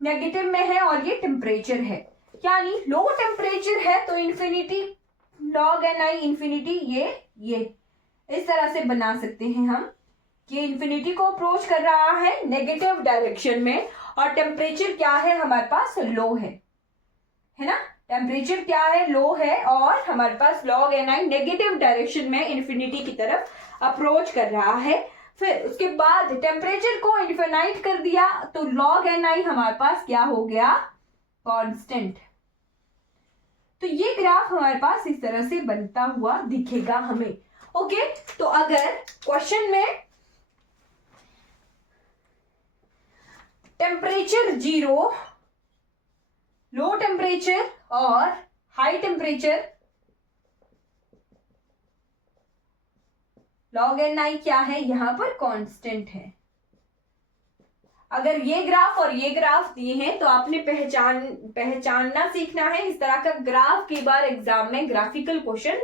नेगेटिव में है और ये टेम्परेचर है, यानी लो टेम्परेचर है तो इंफिनिटी, लॉग एन आई इंफिनिटी, ये इस तरह से बना सकते हैं हम कि इंफिनिटी को अप्रोच कर रहा है नेगेटिव डायरेक्शन में और टेम्परेचर क्या है हमारे पास, लो है ना, टेम्परेचर क्या है, लो है और हमारे पास लॉग एन आई नेगेटिव डायरेक्शन में इंफिनिटी की तरफ अप्रोच कर रहा है। फिर उसके बाद टेम्परेचर को इन्फिनाइट कर दिया तो लॉग एन आई हमारे पास क्या हो गया, कांस्टेंट। तो ये ग्राफ हमारे पास इस तरह से बनता हुआ दिखेगा हमें। ओके, तो अगर क्वेश्चन में टेम्परेचर 0, लो टेम्परेचर और हाई टेम्परेचर, लॉग एन आई क्या है, यहां पर कांस्टेंट है। अगर ये ग्राफ और ये ग्राफ दिए हैं तो आपने पहचानना सीखना है, इस तरह का ग्राफ कई बार एग्जाम में ग्राफिकल क्वेश्चन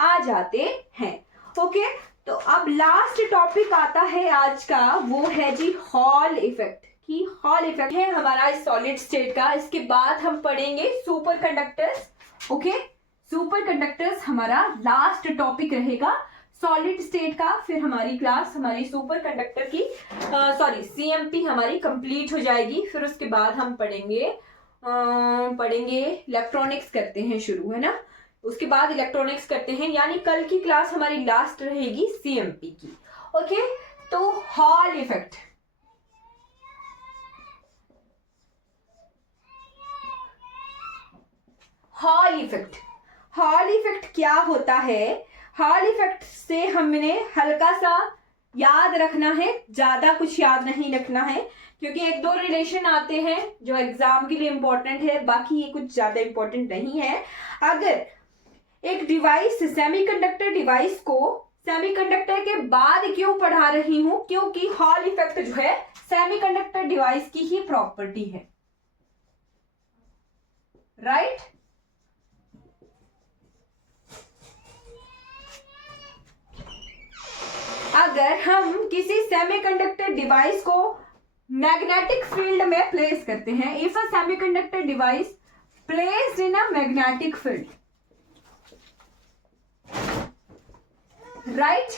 आ जाते हैं। ओके, तो अब लास्ट टॉपिक आता है आज का, वो है जी हॉल इफेक्ट। कि हॉल इफेक्ट है हमारा सॉलिड स्टेट का, इसके बाद हम पढ़ेंगे super conductors. Okay, super conductors हमारा लास्ट टॉपिक रहेगा सॉलिड स्टेट का, फिर हमारी क्लास हमारी सुपर कंडक्टर की सीएमपी हमारी कंप्लीट हो जाएगी। फिर उसके बाद हम पढ़ेंगे इलेक्ट्रॉनिक्स करते हैं शुरू, है ना, उसके बाद इलेक्ट्रॉनिक्स करते हैं, यानी कल की क्लास हमारी लास्ट रहेगी सीएमपी की। ओके, तो हॉल इफेक्ट, हॉल इफेक्ट क्या होता है, हॉल इफेक्ट से हमने हल्का सा याद रखना है, ज्यादा कुछ याद नहीं रखना है, क्योंकि 1-2 रिलेशन आते हैं जो एग्जाम के लिए इंपॉर्टेंट है, बाकी ये कुछ ज्यादा इंपॉर्टेंट नहीं है। अगर एक डिवाइस, सेमीकंडक्टर डिवाइस को सेमीकंडक्टर के बाद क्यों पढ़ा रही हूं, क्योंकि हॉल इफेक्ट जो है सेमीकंडक्टर डिवाइस की ही प्रॉपर्टी है, राइट। अगर हम किसी सेमीकंडक्टर डिवाइस को मैग्नेटिक फील्ड में प्लेस करते हैं, if a semiconductor device placed in a magnetic field, right.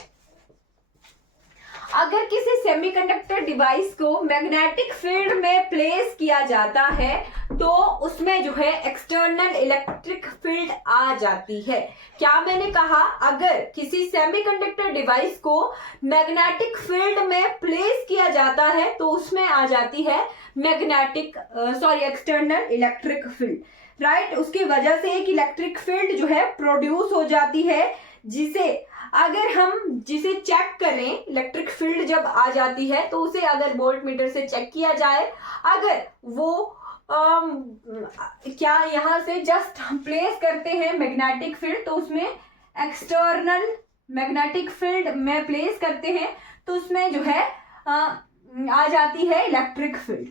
अगर किसी सेमीकंडक्टर डिवाइस को मैग्नेटिक फील्ड में प्लेस किया जाता है तो उसमें जो है एक्सटर्नल इलेक्ट्रिक फील्ड आ जाती है। क्या मैंने कहा? अगर किसी सेमीकंडक्टर डिवाइस को मैग्नेटिक फील्ड में प्लेस किया जाता है तो उसमें आ जाती है एक्सटर्नल इलेक्ट्रिक फील्ड। राइट, उसकी वजह से एक इलेक्ट्रिक फील्ड जो है प्रोड्यूस हो जाती है, जिसे चेक करें, इलेक्ट्रिक फील्ड जब आ जाती है तो उसे अगर वोल्ट मीटर से चेक किया जाए, अगर वो क्या यहां से जस्ट प्लेस करते हैं मैग्नेटिक फील्ड तो उसमें एक्सटर्नल मैग्नेटिक फील्ड में प्लेस करते हैं तो उसमें जो है आ जाती है इलेक्ट्रिक फील्ड।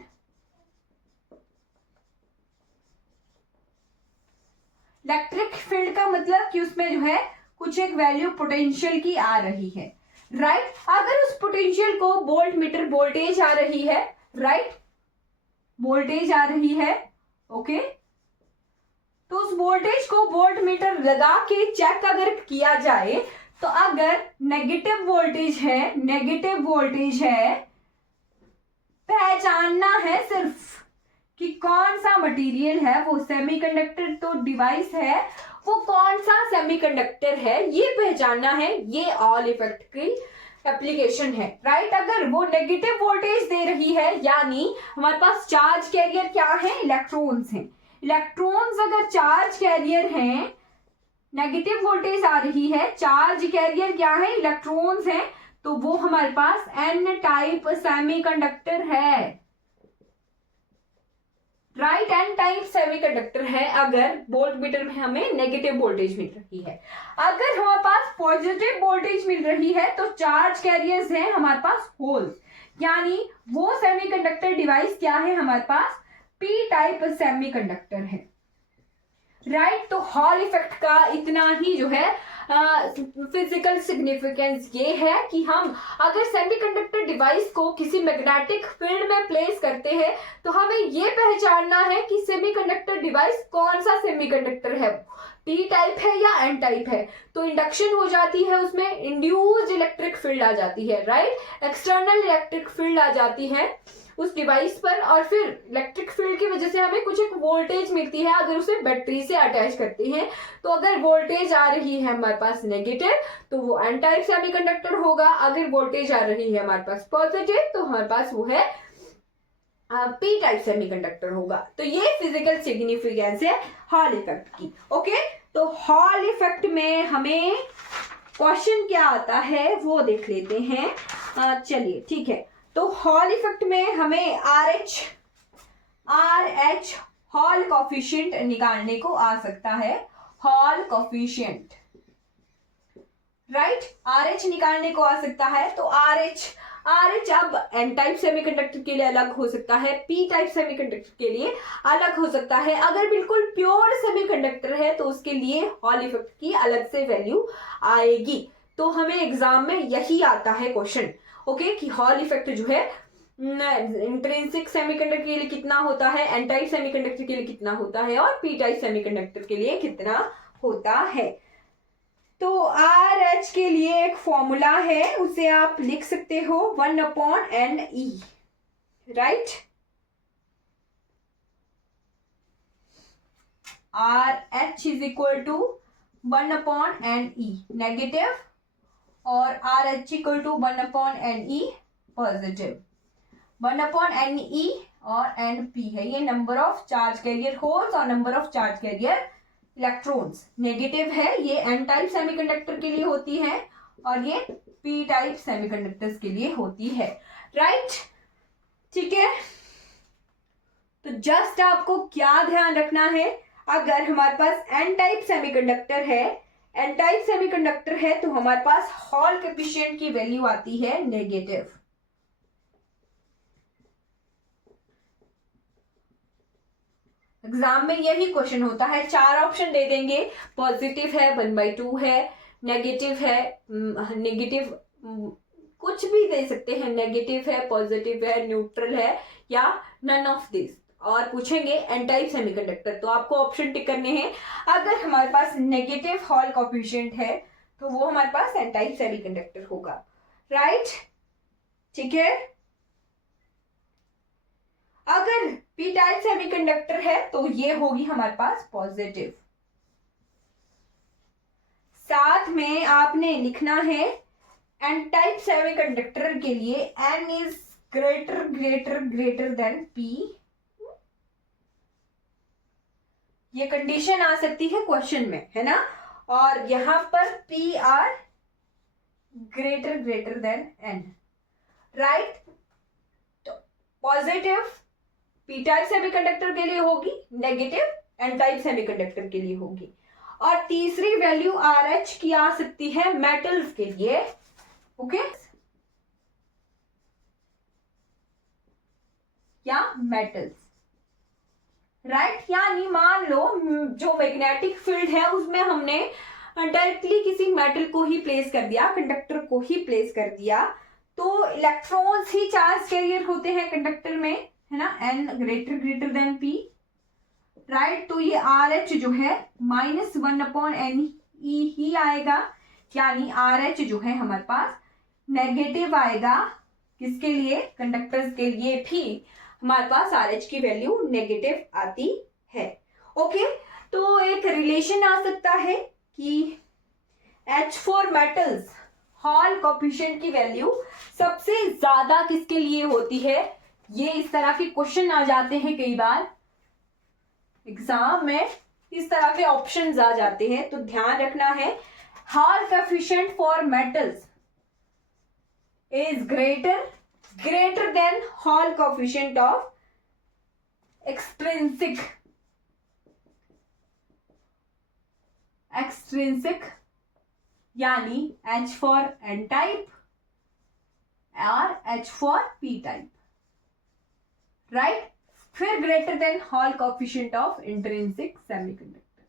इलेक्ट्रिक फील्ड का मतलब कि उसमें जो है कुछ एक वैल्यू पोटेंशियल की आ रही है। राइट, अगर उस पोटेंशियल को वोल्ट मीटर वोल्टेज आ रही है, राइट, वोल्टेज आ रही है, ओके, तो उस वोल्टेज को वोल्ट मीटर लगा के चेक अगर किया जाए तो अगर नेगेटिव वोल्टेज है, पहचानना है सिर्फ कि कौन सा मटेरियल है, वो सेमीकंडक्टर तो डिवाइस है, वो कौन सा सेमीकंडक्टर है ये पहचानना है। ये ऑल इफेक्ट की एप्लीकेशन है। राइट, अगर वो नेगेटिव वोल्टेज दे रही है यानी हमारे पास चार्ज कैरियर क्या है? इलेक्ट्रॉन्स हैं। इलेक्ट्रॉन्स अगर चार्ज कैरियर हैं, नेगेटिव वोल्टेज आ रही है, चार्ज कैरियर क्या है? इलेक्ट्रॉन्स हैं, तो वो हमारे पास एन टाइप सेमीकंडक्टर है। राइट, एन टाइप सेमीकंडक्टर है अगर वोल्ट मीटर में हमें नेगेटिव वोल्टेज मिल रही है। अगर हमारे पास पॉजिटिव वोल्टेज मिल रही है तो चार्ज कैरियर्स हैं हमारे पास होल्स, यानी वो सेमीकंडक्टर डिवाइस क्या है? हमारे पास पी टाइप सेमीकंडक्टर है। राइट, तो हॉल इफेक्ट का इतना ही जो है फिजिकल सिग्निफिकेंस ये है कि हम अगर सेमीकंडक्टर डिवाइस को किसी मैग्नेटिक फील्ड में प्लेस करते हैं तो हमें ये पहचानना है कि सेमीकंडक्टर डिवाइस कौन सा सेमीकंडक्टर है, पी टाइप है या एन टाइप है। तो इंडक्शन हो जाती है, उसमें इंड्यूस्ड इलेक्ट्रिक फील्ड आ जाती है। राइट, एक्सटर्नल इलेक्ट्रिक फील्ड आ जाती है उस डिवाइस पर, और फिर इलेक्ट्रिक फील्ड की वजह से हमें कुछ एक वोल्टेज मिलती है अगर उसे बैटरी से अटैच करते हैं। तो अगर वोल्टेज आ रही है हमारे पास नेगेटिव तो वो एन टाइप सेमीकंडक्टर होगा, अगर वोल्टेज आ रही है हमारे पास पॉजिटिव तो हमारे पास वो है पी टाइप सेमीकंडक्टर होगा। तो ये फिजिकल सिग्निफिकेंस है हॉल इफेक्ट की। ओके, तो हॉल इफेक्ट में हमें क्वेश्चन क्या आता है वो देख लेते हैं। चलिए ठीक है, तो हॉल इफेक्ट में हमें आर एच हॉल कोफिशिएंट निकालने को आ सकता है। Hall coefficient, right, R H निकालने को आ सकता है। तो आर एच अब एन टाइप सेमीकंडक्टर के लिए अलग हो सकता है, पी टाइप सेमीकंडक्टर के लिए अलग हो सकता है। अगर बिल्कुल प्योर सेमीकंडक्टर है तो उसके लिए हॉल इफेक्ट की अलग से वैल्यू आएगी। तो हमें एग्जाम में यही आता है क्वेश्चन, ओके, कि हॉल इफेक्ट जो है इंट्रिंसिक सेमीकंडक्टर के लिए कितना होता है, एन टाइप सेमीकंडक्टर के लिए कितना होता है और पी टाइप सेमीकंडक्टर के लिए कितना होता है। तो आर एच के लिए एक फॉर्मूला है, उसे आप लिख सकते हो 1/NE, right. R H is equal to 1/NE negative और R H equal to 1/NE positive. 1/NE और NP है ये number of charge carrier holes और number of charge carrier electrons. Negative है ये एन टाइप सेमीकंडक्टर के लिए होती है और ये पी टाइप सेमीकंडक्टर्स के लिए होती है, राइट। ठीक है, तो जस्ट आपको क्या ध्यान रखना है, अगर हमारे पास एन टाइप सेमीकंडक्टर है, एन टाइप सेमीकंडक्टर है तो हमारे पास हॉल कोएफिशिएंट की वैल्यू आती है नेगेटिव। एग्जाम में यही क्वेश्चन होता है, 4 ऑप्शन दे देंगे, पॉजिटिव है 1/2 है, नेगेटिव है, नेगेटिव कुछ भी दे सकते हैं, नेगेटिव है, पॉजिटिव है, न्यूट्रल है या नन ऑफ दिस, और पूछेंगे एन टाइप सेमीकंडक्टर तो आपको ऑप्शन टिक करने हैं। अगर हमारे पास नेगेटिव हॉल कोएफिशिएंट है तो वो हमारे पास एन टाइप सेमीकंडक्टर होगा, राइट। ठीक है, अगर पी टाइप सेमीकंडक्टर है तो ये होगी हमारे पास पॉजिटिव। साथ में आपने लिखना है एन टाइप सेमीकंडक्टर के लिए n is greater greater greater than p. ये कंडीशन आ सकती है क्वेश्चन में, है ना। और यहां पर p are greater greater than n, right. तो पॉजिटिव पी टाइप सेमीकंडक्टर के लिए होगी, नेगेटिव एन टाइप सेमीकंडक्टर के लिए होगी। और तीसरी वैल्यू आर एच की आ सकती है मेटल्स के लिए, ओके, या मेटल्स, राइट। यानी मान लो जो मैग्नेटिक फील्ड है उसमें हमने डायरेक्टली किसी मेटल को ही प्लेस कर दिया, कंडक्टर को ही प्लेस कर दिया, तो इलेक्ट्रॉन्स ही चार्ज कैरियर होते हैं कंडक्टर में, है ना, n greater greater than p, right. तो ये आर एच जो है -1/n ही आएगा, यानी आर एच जो है हमारे पास नेगेटिव आएगा। किसके लिए? कंडक्टर्स के लिए भी हमारे पास आर एच की वैल्यू नेगेटिव आती है, ओके। तो एक रिलेशन आ सकता है कि H for metals hall coefficient की वैल्यू सबसे ज्यादा किसके लिए होती है। ये इस तरह के क्वेश्चन आ जाते हैं कई बार एग्जाम में, इस तरह के ऑप्शंस आ जाते हैं, तो ध्यान रखना है Hall coefficient for metals is greater than Hall coefficient of extrinsic यानी H फॉर N टाइप और H for P type, right. फिर greater than Hall coefficient of intrinsic semiconductor,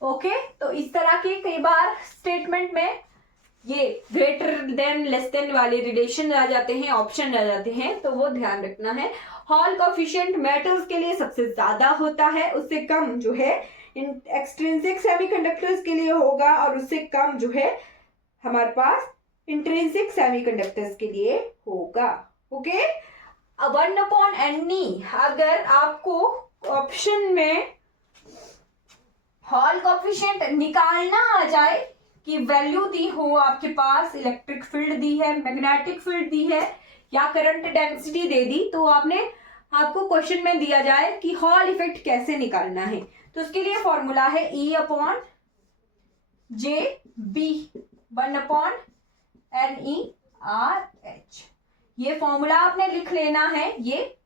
okay. तो इस तरह के कई बार स्टेटमेंट में ये ग्रेटर देन लेस देन वाले रिलेशन आ जाते हैं, ऑप्शन आ जाते हैं, तो वो ध्यान रखना है। हॉल कोएफिशिएंट मेटल्स के लिए सबसे ज्यादा होता है, उससे कम जो है एक्सट्रिंसिक सेमीकंडक्टर्स के लिए होगा, और उससे कम जो है हमारे पास इंट्रिंसिक सेमीकंडक्टर्स के लिए होगा, ओके। 1/n, अगर आपको ऑप्शन में हॉल कोएफिशिएंट निकालना आ जाए कि वैल्यू दी हो आपके पास, इलेक्ट्रिक फील्ड दी है, मैग्नेटिक फील्ड दी है, या करंट डेंसिटी दे दी, तो आपको क्वेश्चन में दिया जाए कि हॉल इफेक्ट कैसे निकालना है, तो उसके लिए फॉर्मूला है E/J B 1/NeRH। ये फॉर्मूला आपने लिख लेना है। ये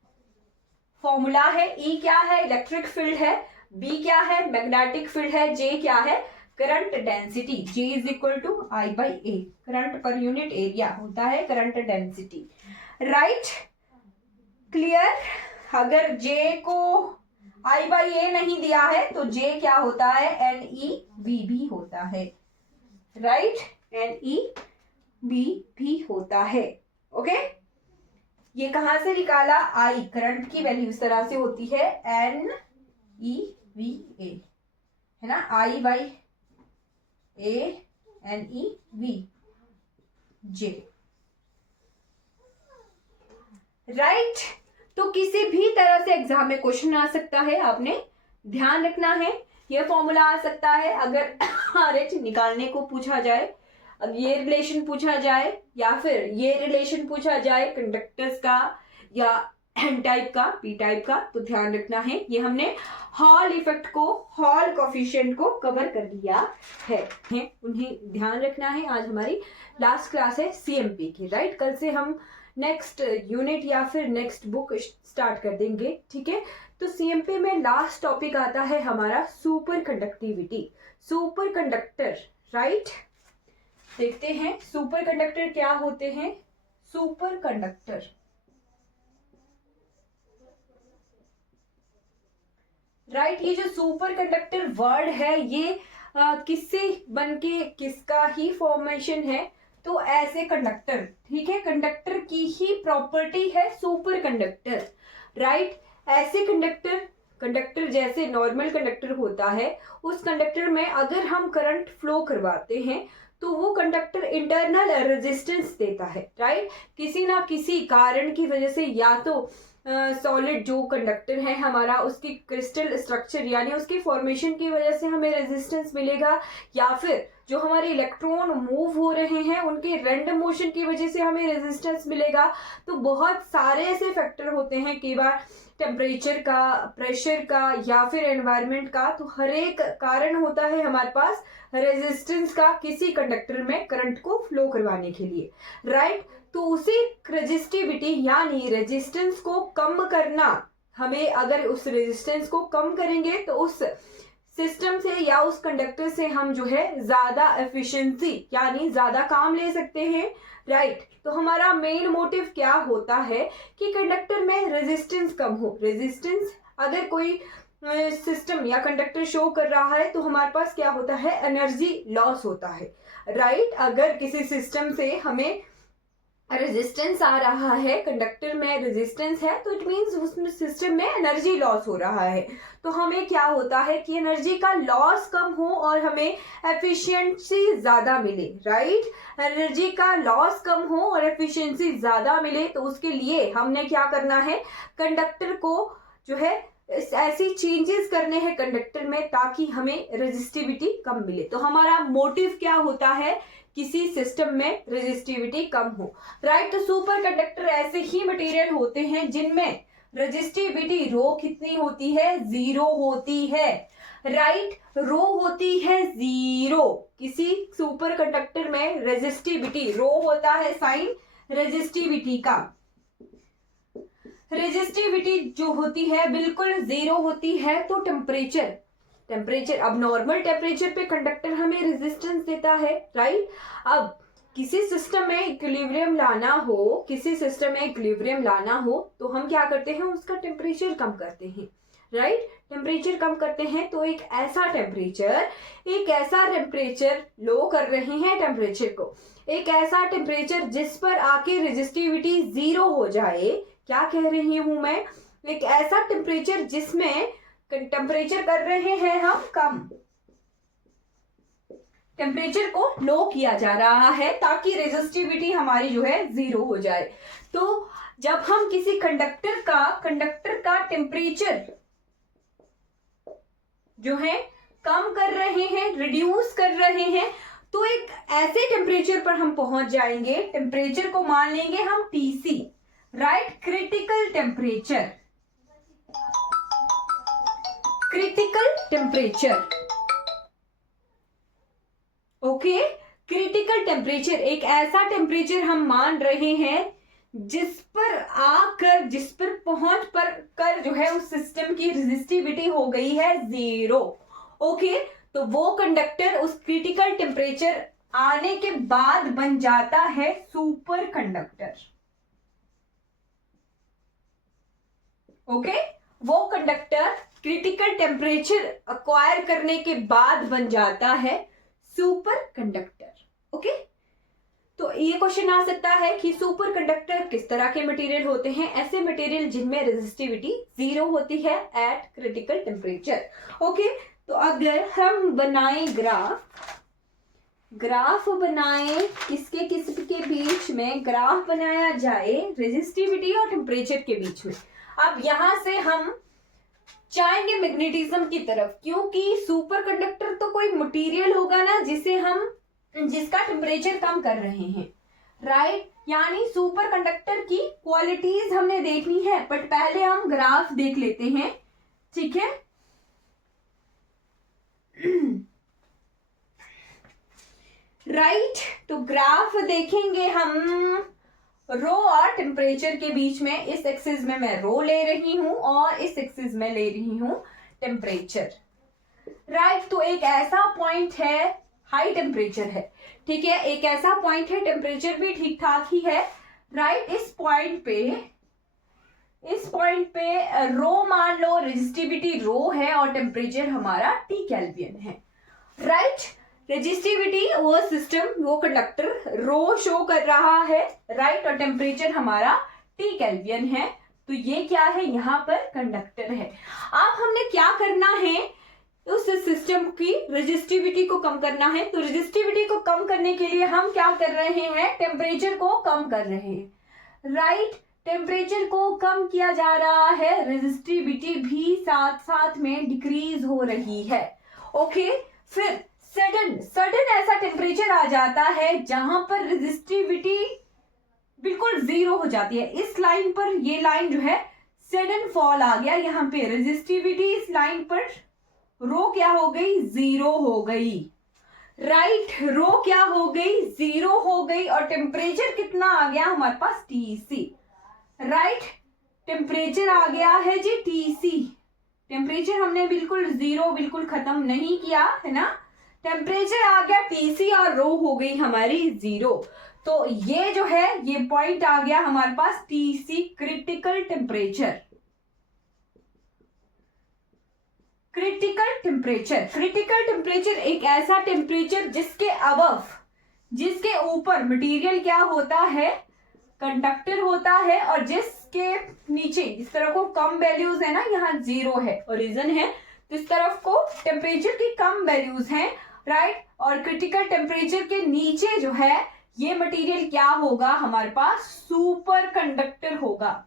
फॉर्मूला है, E क्या है? इलेक्ट्रिक फील्ड है, B क्या है? मैग्नेटिक फील्ड है, J क्या है? Current density. J is equal to I/A, current per unit area होता है करंट डेंसिटी, राइट। क्लियर? अगर J को I/A नहीं दिया है तो J क्या होता है? NeV भी होता है, राइट, NeV भी होता है, ओके। ये कहां से निकाला? I, करंट की वैल्यू इस तरह से होती है NeVA, है ना, I/A NeVJ, राइट। तो किसी भी तरह से एग्जाम में क्वेश्चन आ सकता है, आपने ध्यान रखना है। ये फॉर्मूला आ सकता है अगर RH निकालने को पूछा जाए, अब ये रिलेशन पूछा जाए, या फिर ये रिलेशन पूछा जाए कंडक्टर्स का या N टाइप का, P टाइप का, तो ध्यान रखना है ये हमने हॉल इफेक्ट को, हॉल कोएफिशिएंट को कवर कर लिया है, उन्हें ध्यान रखना है। आज हमारी लास्ट क्लास है CMP की, राइट। कल से हम नेक्स्ट यूनिट या फिर नेक्स्ट बुक स्टार्ट कर देंगे, ठीक है। तो CMP में लास्ट टॉपिक आता है हमारा super conductivity, super conductor, right. देखते हैं सुपर कंडक्टर क्या होते हैं। सुपर कंडक्टर, राइट, ये जो सुपर कंडक्टर वर्ड है ये किससे बनके किसका ही फॉर्मेशन है? तो ऐसे कंडक्टर, ठीक है, कंडक्टर की ही प्रॉपर्टी है सुपर कंडक्टर, राइट। ऐसे कंडक्टर कंडक्टर जैसे नॉर्मल कंडक्टर होता है, उस कंडक्टर में अगर हम करंट फ्लो करवाते हैं तो वो कंडक्टर इंटरनल रेजिस्टेंस देता है, राइट। किसी ना किसी कारण की वजह से, या तो सॉलिड जो कंडक्टर है हमारा, उसकी क्रिस्टल स्ट्रक्चर यानी उसकी फॉर्मेशन की वजह से हमें रेजिस्टेंस मिलेगा, या फिर जो हमारे इलेक्ट्रॉन मूव हो रहे हैं उनके रैंडम मोशन की वजह से हमें रेजिस्टेंस मिलेगा। तो बहुत सारे ऐसे फैक्टर होते हैं, कई बार टेम्परेचर का, प्रेशर का, या फिर एनवायरनमेंट का। तो हर एक कारण होता है हमारे पास रेजिस्टेंस का किसी कंडक्टर में करंट को फ्लो करवाने के लिए, राइट। तो उसी रेजिस्टिविटी यानी रेजिस्टेंस को कम करना, हमें अगर उस रेजिस्टेंस को कम करेंगे तो उस सिस्टम से या उस कंडक्टर से हम जो है ज्यादा एफिशिएंसी यानी ज्यादा काम ले सकते हैं, राइट। तो हमारा मेन मोटिव क्या होता है कि कंडक्टर में रेजिस्टेंस कम हो। रेजिस्टेंस अगर कोई सिस्टम या कंडक्टर शो कर रहा है तो हमारे पास क्या होता है, एनर्जी लॉस होता है, राइट। अगर किसी सिस्टम से हमें रेजिस्टेंस आ रहा है, कंडक्टर में रेजिस्टेंस है, तो इट मींस उसमें सिस्टम में एनर्जी लॉस हो रहा है। तो हमें क्या होता है कि एनर्जी का लॉस कम हो और हमें एफिशिएंसी ज्यादा मिले, राइट। एनर्जी का लॉस कम हो और एफिशिएंसी ज्यादा मिले, तो उसके लिए हमने क्या करना है, कंडक्टर को जो है ऐसी चेंजेस करने हैं कंडक्टर में ताकि हमें रेजिस्टिविटी कम मिले। तो हमारा मोटिव क्या होता है, किसी सिस्टम में रेजिस्टिविटी कम हो, राइट। तो सुपर कंडक्टर ऐसे ही मटेरियल होते हैं जिनमें रेजिस्टिविटी रो कितनी होती है, 0 होती है, राइट। रो होती है 0। किसी सुपर कंडक्टर में रेजिस्टिविटी रो होता है साइन रेजिस्टिविटी का। रेजिस्टिविटी जो होती है बिल्कुल 0 होती है। तो टेम्परेचर अब नॉर्मल टेम्परेचर पे कंडक्टर हमें रेजिस्टेंस देता है, राइट। अब किसी सिस्टम में इक्विलिब्रियम लाना हो तो हम क्या करते हैं, उसका टेम्परेचर कम करते हैं, राइट। टेम्परेचर कम करते हैं तो एक ऐसा टेम्परेचर लो कर रहे हैं टेम्परेचर को, एक ऐसा टेम्परेचर जिस पर आके रेजिस्टिविटी 0 हो जाए। क्या कह रही हूं मैं, एक ऐसा टेम्परेचर जिसमें टेम्परेचर कर रहे हैं हम कम, टेम्परेचर को लो किया जा रहा है ताकि रेजिस्टिविटी हमारी जो है 0 हो जाए। तो जब हम किसी कंडक्टर का टेम्परेचर जो है कम कर रहे हैं, रिड्यूस कर रहे हैं, तो एक ऐसे टेम्परेचर पर हम पहुंच जाएंगे, टेम्परेचर को मान लेंगे हम TC, right. Critical temperature, okay. Critical temperature एक ऐसा टेम्परेचर हम मान रहे हैं जिस पर पहुंच पर कर जो है उस सिस्टम की रेजिस्टिविटी हो गई है 0, ओके। तो वो कंडक्टर उस क्रिटिकल टेम्परेचर आने के बाद बन जाता है सुपर कंडक्टर, ओके। वो कंडक्टर क्रिटिकल टेम्परेचर अक्वायर करने के बाद बन जाता है सुपर कंडक्टर, ओके। तो ये क्वेश्चन आ सकता है कि सुपर कंडक्टर किस तरह के मटेरियल होते हैं, ऐसे मटेरियल जिनमें रेजिस्टिविटी 0 होती है एट क्रिटिकल टेम्परेचर, ओके। तो अगर हम बनाएं ग्राफ बनाएं किसके बीच में ग्राफ बनाया जाए, रेजिस्टिविटी और टेम्परेचर के बीच में। अब यहां से हम जाएंगे मैग्नेटिज्म की तरफ, क्योंकि सुपर कंडक्टर तो कोई मटेरियल होगा ना जिसका टेम्परेचर कम कर रहे हैं, राइट। यानी सुपर कंडक्टर की क्वालिटीज हमने देखनी है, बट पहले हम ग्राफ देख लेते हैं, ठीक है। राइट, तो ग्राफ देखेंगे हम रो और टेम्परेचर के बीच में। इस एक्सिस में मैं रो ले रही हूं और इस एक्सिस में ले रही हूं टेम्परेचर, राइट। तो एक ऐसा पॉइंट है, हाई टेम्परेचर है, ठीक है, एक ऐसा पॉइंट है, टेम्परेचर भी ठीक ठाक ही है, राइट। इस पॉइंट पे रो मान लो, रेजिस्टिविटी रो है और टेम्परेचर हमारा T केल्विन है, राइट। रेजिस्टिविटी वो सिस्टम, वो कंडक्टर रो शो कर रहा है, राइट, और टेम्परेचर हमारा T केल्विन है। तो ये क्या है, यहाँ पर कंडक्टर है। अब हमने क्या करना है, उस सिस्टम की रेजिस्टिविटी को कम करना है। तो रेजिस्टिविटी को कम करने के लिए हम क्या कर रहे हैं, टेम्परेचर को कम कर रहे हैं, राइट। टेम्परेचर को कम किया जा रहा है, रेजिस्टिविटी भी साथ साथ में डिक्रीज हो रही है। ओके, फिर सडन ऐसा टेम्परेचर आ जाता है जहां पर रेजिस्टिविटी बिल्कुल जीरो हो जाती है। इस लाइन पर, ये लाइन जो है सडन फॉल आ गया, यहाँ पे रेजिस्टिविटी इस लाइन पर रो क्या हो गई, जीरो हो गई, राइट। रो क्या हो गई, जीरो हो गई, और टेम्परेचर कितना आ गया हमारे पास, टीसी, राइट। टेम्परेचर आ गया है जी टीसी। टेम्परेचर हमने बिल्कुल जीरो, बिल्कुल खत्म नहीं किया है ना, टेम्परेचर आ गया टीसी और रो हो गई हमारी जीरो। तो ये जो है, ये पॉइंट आ गया हमारे पास TC, critical temperature. Critical temperature एक ऐसा टेम्परेचर जिसके अबव, जिसके ऊपर मटेरियल क्या होता है, कंडक्टर होता है, और जिसके नीचे इस तरफ को कम वैल्यूज है ना, यहाँ जीरो है ओरिजिन है, तो इस तरफ को टेम्परेचर की कम वैल्यूज हैं, राइट। और क्रिटिकल टेम्परेचर के नीचे जो है ये मटेरियल क्या होगा हमारे पास, सुपर कंडक्टर होगा,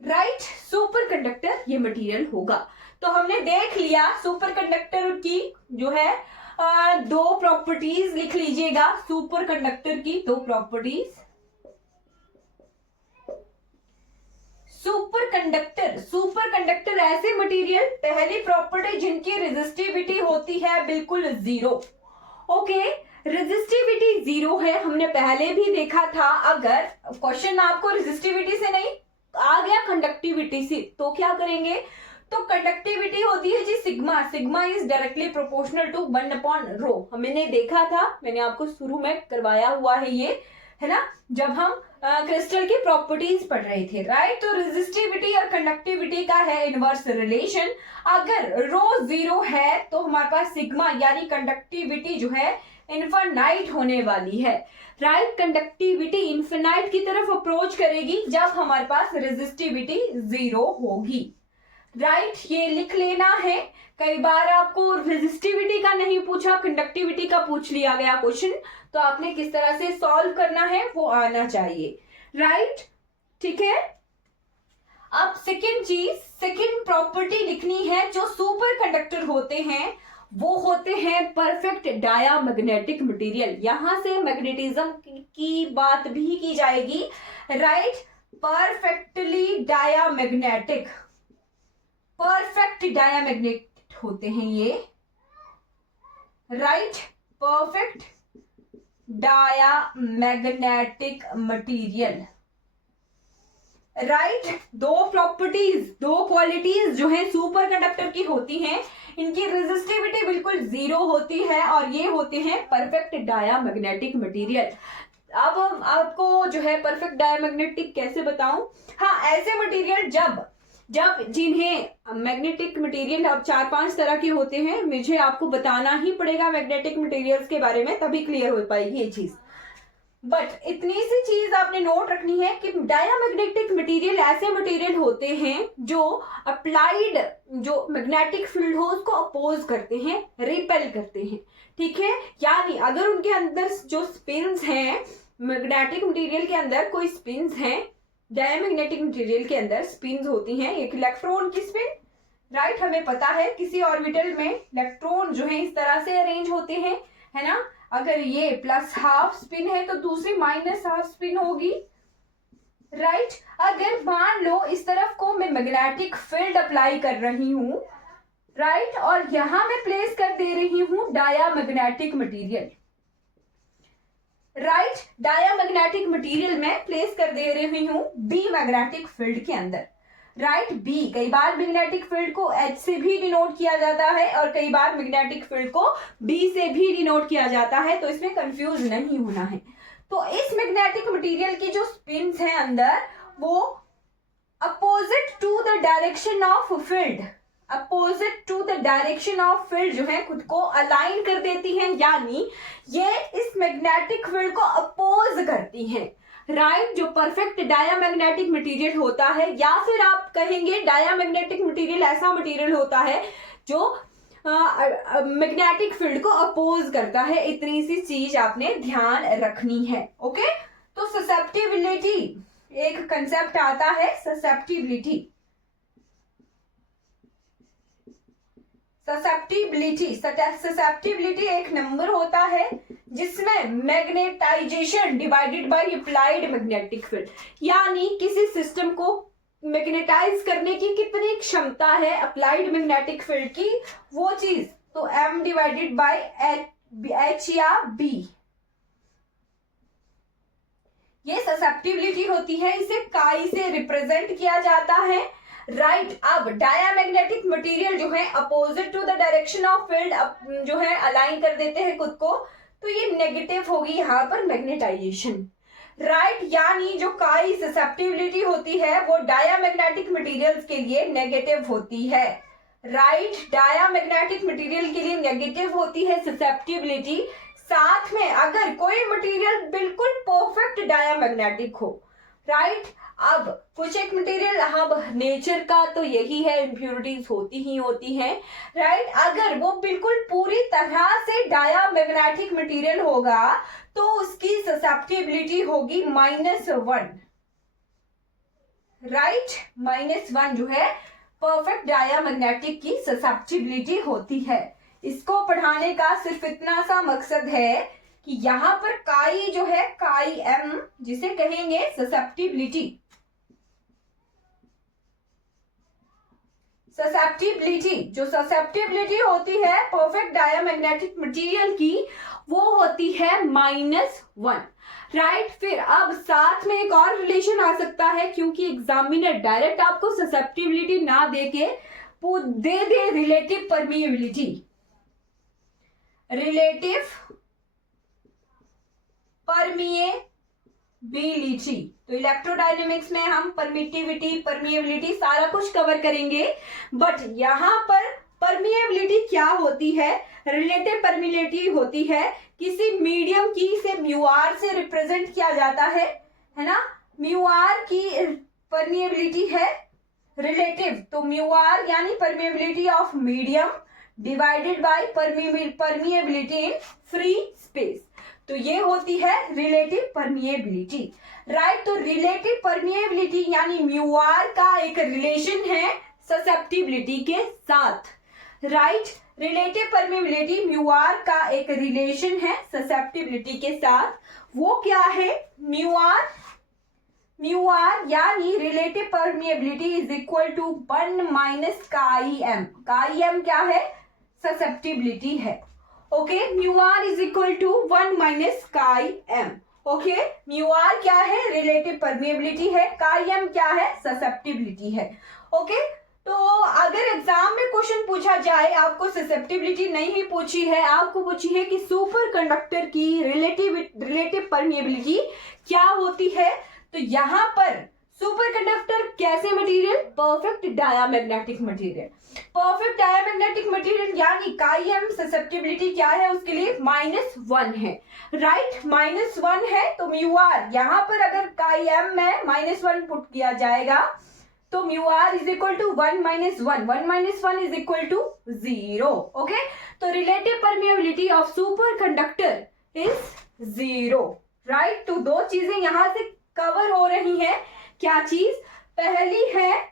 राइट। सुपर कंडक्टर ये मटेरियल होगा। तो हमने देख लिया सुपर कंडक्टर की जो है दो प्रॉपर्टीज, लिख लीजिएगा सुपर कंडक्टर की दो प्रॉपर्टीज। सुपर कंडक्टर ऐसे मटेरियल, पहली प्रॉपर्टी जिनकी रेजिस्टिविटी होती है बिल्कुल जीरो। ओके, रेजिस्टिविटी जीरो है, हमने पहले भी देखा था। अगर क्वेश्चन आपको रेजिस्टिविटी से नहीं आ गया, कंडक्टिविटी से, तो क्या करेंगे, तो कंडक्टिविटी होती है जी sigma. Sigma is directly proportional to 1/ρ। हमने देखा था, मैंने आपको शुरू में करवाया हुआ है ये, है ना, जब हम क्रिस्टल की प्रॉपर्टीज पढ़ रहे थे, राइट। तो रेजिस्टिविटी और कंडक्टिविटी का है इनवर्स रिलेशन। अगर रो जीरो है तो हमारे पास सिग्मा यानी कंडक्टिविटी जो है इनफाइनाइट होने वाली है, राइट। कंडक्टिविटी इनफाइनाइट की तरफ अप्रोच करेगी जब हमारे पास रेजिस्टिविटी जीरो होगी, राइट। ये लिख लेना है। कई बार आपको रेजिस्टिविटी का नहीं पूछा, कंडक्टिविटी का पूछ लिया गया क्वेश्चन, तो आपने किस तरह से सॉल्व करना है वो आना चाहिए, राइट, ठीक है। अब सेकंड प्रॉपर्टी लिखनी है, जो सुपर कंडक्टर होते हैं वो होते हैं परफेक्ट डायामैग्नेटिक मटेरियल। यहां से मैग्नेटिज्म की बात भी की जाएगी, राइट। परफेक्टली डायामैग्नेटिक, परफेक्ट डायामैग्नेट होते हैं ये, right. Perfect diamagnetic material, right. दो प्रॉपर्टीज, दो क्वालिटीज जो है सुपर कंडक्टर की होती हैं, इनकी रेजिस्टिविटी बिल्कुल जीरो होती है, और ये होते हैं परफेक्ट डायामैग्नेटिक मटेरियल। अब आपको जो है परफेक्ट डायामैग्नेटिक कैसे बताऊं, हाँ, ऐसे मटेरियल जब जिन्हें मैग्नेटिक मटेरियल अब 4-5 तरह के होते हैं, मुझे आपको बताना ही पड़ेगा मैग्नेटिक मटेरियल्स के बारे में, तभी क्लियर हो पाएगी ये चीज। बट इतनी सी चीज आपने नोट रखनी है कि डायामैग्नेटिक मटेरियल ऐसे मटेरियल होते हैं जो अप्लाइड जो मैग्नेटिक फील्ड हो उसको अपोज करते हैं, रिपेल करते हैं, ठीक है। यानी अगर उनके अंदर जो स्पिन्स हैं, मैग्नेटिक मटेरियल के अंदर कोई स्पिन्स हैं, डायमैग्नेटिक मटेरियल के अंदर स्पिन्स होती हैं, एक इलेक्ट्रॉन की स्पिन, राइट। हमें पता है किसी ऑर्बिटल में इलेक्ट्रॉन जो है इस तरह से अरेंज होते हैं, है ना। अगर ये +½ स्पिन है तो दूसरी -½ स्पिन होगी, राइट। अगर मान लो इस तरफ को मैं मैग्नेटिक फील्ड अप्लाई कर रही हूं, राइट, और यहां मैं प्लेस कर दे रही हूं diamagnetic material, right. Diamagnetic material में प्लेस कर दे रही हूं बी मैग्नेटिक फील्ड के अंदर, राइट। बी, कई बार मैग्नेटिक फील्ड को H से भी डिनोट किया जाता है और कई बार मैग्नेटिक फील्ड को B से भी डिनोट किया जाता है, तो इसमें कंफ्यूज नहीं होना है। तो इस मैग्नेटिक मटेरियल की जो स्पिन्स हैं अंदर, वो opposite to the direction of field, opposite to the direction of field जो है खुद को अलाइन कर देती हैं, यानी ये इस मैग्नेटिक फील्ड को अपोज करती हैं, राइट, जो परफेक्ट डायामैग्नेटिक मटेरियल होता है, या फिर आप कहेंगे डायामैग्नेटिक मटेरियल ऐसा मटेरियल होता है जो मैग्नेटिक फील्ड को अपोज करता है। इतनी सी चीज आपने ध्यान रखनी है। ओके, तो ससेप्टिबिलिटी एक कंसेप्ट आता है, ससेप्टिबिलिटी। ससेप्टिबिलिटी एक नंबर होता है जिसमें magnetization divided by applied magnetic field, यानी किसी सिस्टम को मैग्नेटाइज करने की कितनी क्षमता है अप्लाइड मैग्नेटिक फील्ड की, वो चीज, तो m डिवाइडेड बाय h या b, ये ससेप्टिबिलिटी होती है। इसे काई से रिप्रेजेंट किया जाता है। राइट, अब डायामैग्नेटिक मटेरियल जो है opposite to the direction of field जो है अलाइन कर देते हैं खुद को, तो ये नेगेटिव होगी यहाँ पर मैग्नेटाइजेशन। राइट, यानी जो काई ससेप्टिबिलिटी होती है वो डायामैग्नेटिक मटेरियल्स के लिए नेगेटिव होती है। राइट, डायामैग्नेटिक मटेरियल के लिए नेगेटिव होती है ससेप्टिबिलिटी। साथ में अगर कोई मटेरियल बिल्कुल परफेक्ट डायामैग्नेटिक हो, राइट, अब कुछ एक मटेरियल, अब नेचर का तो यही है, इम्प्योरिटीज होती ही होती हैं। राइट, अगर वो बिल्कुल पूरी तरह से डायामैग्नेटिक मटेरियल होगा तो उसकी ससेप्टिबिलिटी होगी -1। राइट, -1 जो है परफेक्ट डायामैग्नेटिक की ससेप्टिबिलिटी होती है। इसको पढ़ाने का सिर्फ इतना सा मकसद है कि यहाँ पर काई जो है, काई m जिसे कहेंगे ससेप्टिबिलिटी, जो ससेप्टिबिलिटी होती है परफेक्ट डायामैग्नेटिक मटेरियल की, वो होती है -1। राइट, फिर अब साथ में एक और रिलेशन आ सकता है, क्योंकि एग्जामिनर डायरेक्ट आपको ससेप्टिबिलिटी ना देके दे दे रिलेटिव परमिएबिलिटी, रिलेटिव परमिएबिलिटी। तो इलेक्ट्रोडायनेमिक्स में हम परमिटिविटी, परमिएबिलिटी सारा कुछ कवर करेंगे, बट यहाँ पर परमिएबिलिटी क्या होती है, रिलेटिव परमिएबिलिटी होती है किसी मीडियम की, इसे म्यू आर से रिप्रेजेंट किया जाता है ना। म्यू आर की परमिएबिलिटी है रिलेटिव, तो म्यू आर यानी permeability of medium divided by permeability in free space, तो ये होती है रिलेटिव परमिएबिलिटी। राइट, तो रिलेटिव परमिएबिलिटी यानी म्यू आर का एक रिलेशन है ससेप्टिबिलिटी के साथ। Right, relative permeability mu r का एक रिलेशन है ससेप्टिबिलिटी के साथ। वो क्या है, म्यू आर यानी relative permeability is equal to 1 - काई m। काई m क्या है, ससेप्टिबिलिटी है। Okay, mu are is equal to 1 - काई m। ओके, म्यू आर क्या है, रिलेटिव परमिएबिलिटी है, काई m क्या है, ससेप्टिबिलिटी है। ओके, तो अगर एग्जाम में क्वेश्चन पूछा जाए, आपको ससेप्टिबिलिटी नहीं ही पूछी है, आपको पूछी है कि सुपर कंडक्टर की रिलेटिव परमिएबिलिटी क्या होती है, तो यहाँ पर सुपर कंडक्टर कैसे material, perfect diamagnetic material. Perfect diamagnetic material यानी काई m ससेप्टिबिलिटी क्या है उसके लिए, -1 है। राइट, -1 है, तो म्यू आर यहाँ पर अगर काई m में -1 पुट किया जाएगा तो mu are is equal to 1 - 1, 1 - 1 is equal to 0। Okay, तो relative permeability of super conductor is 0। Right, तो दो चीजें यहां से कवर हो रही हैं। क्या चीज, पहली है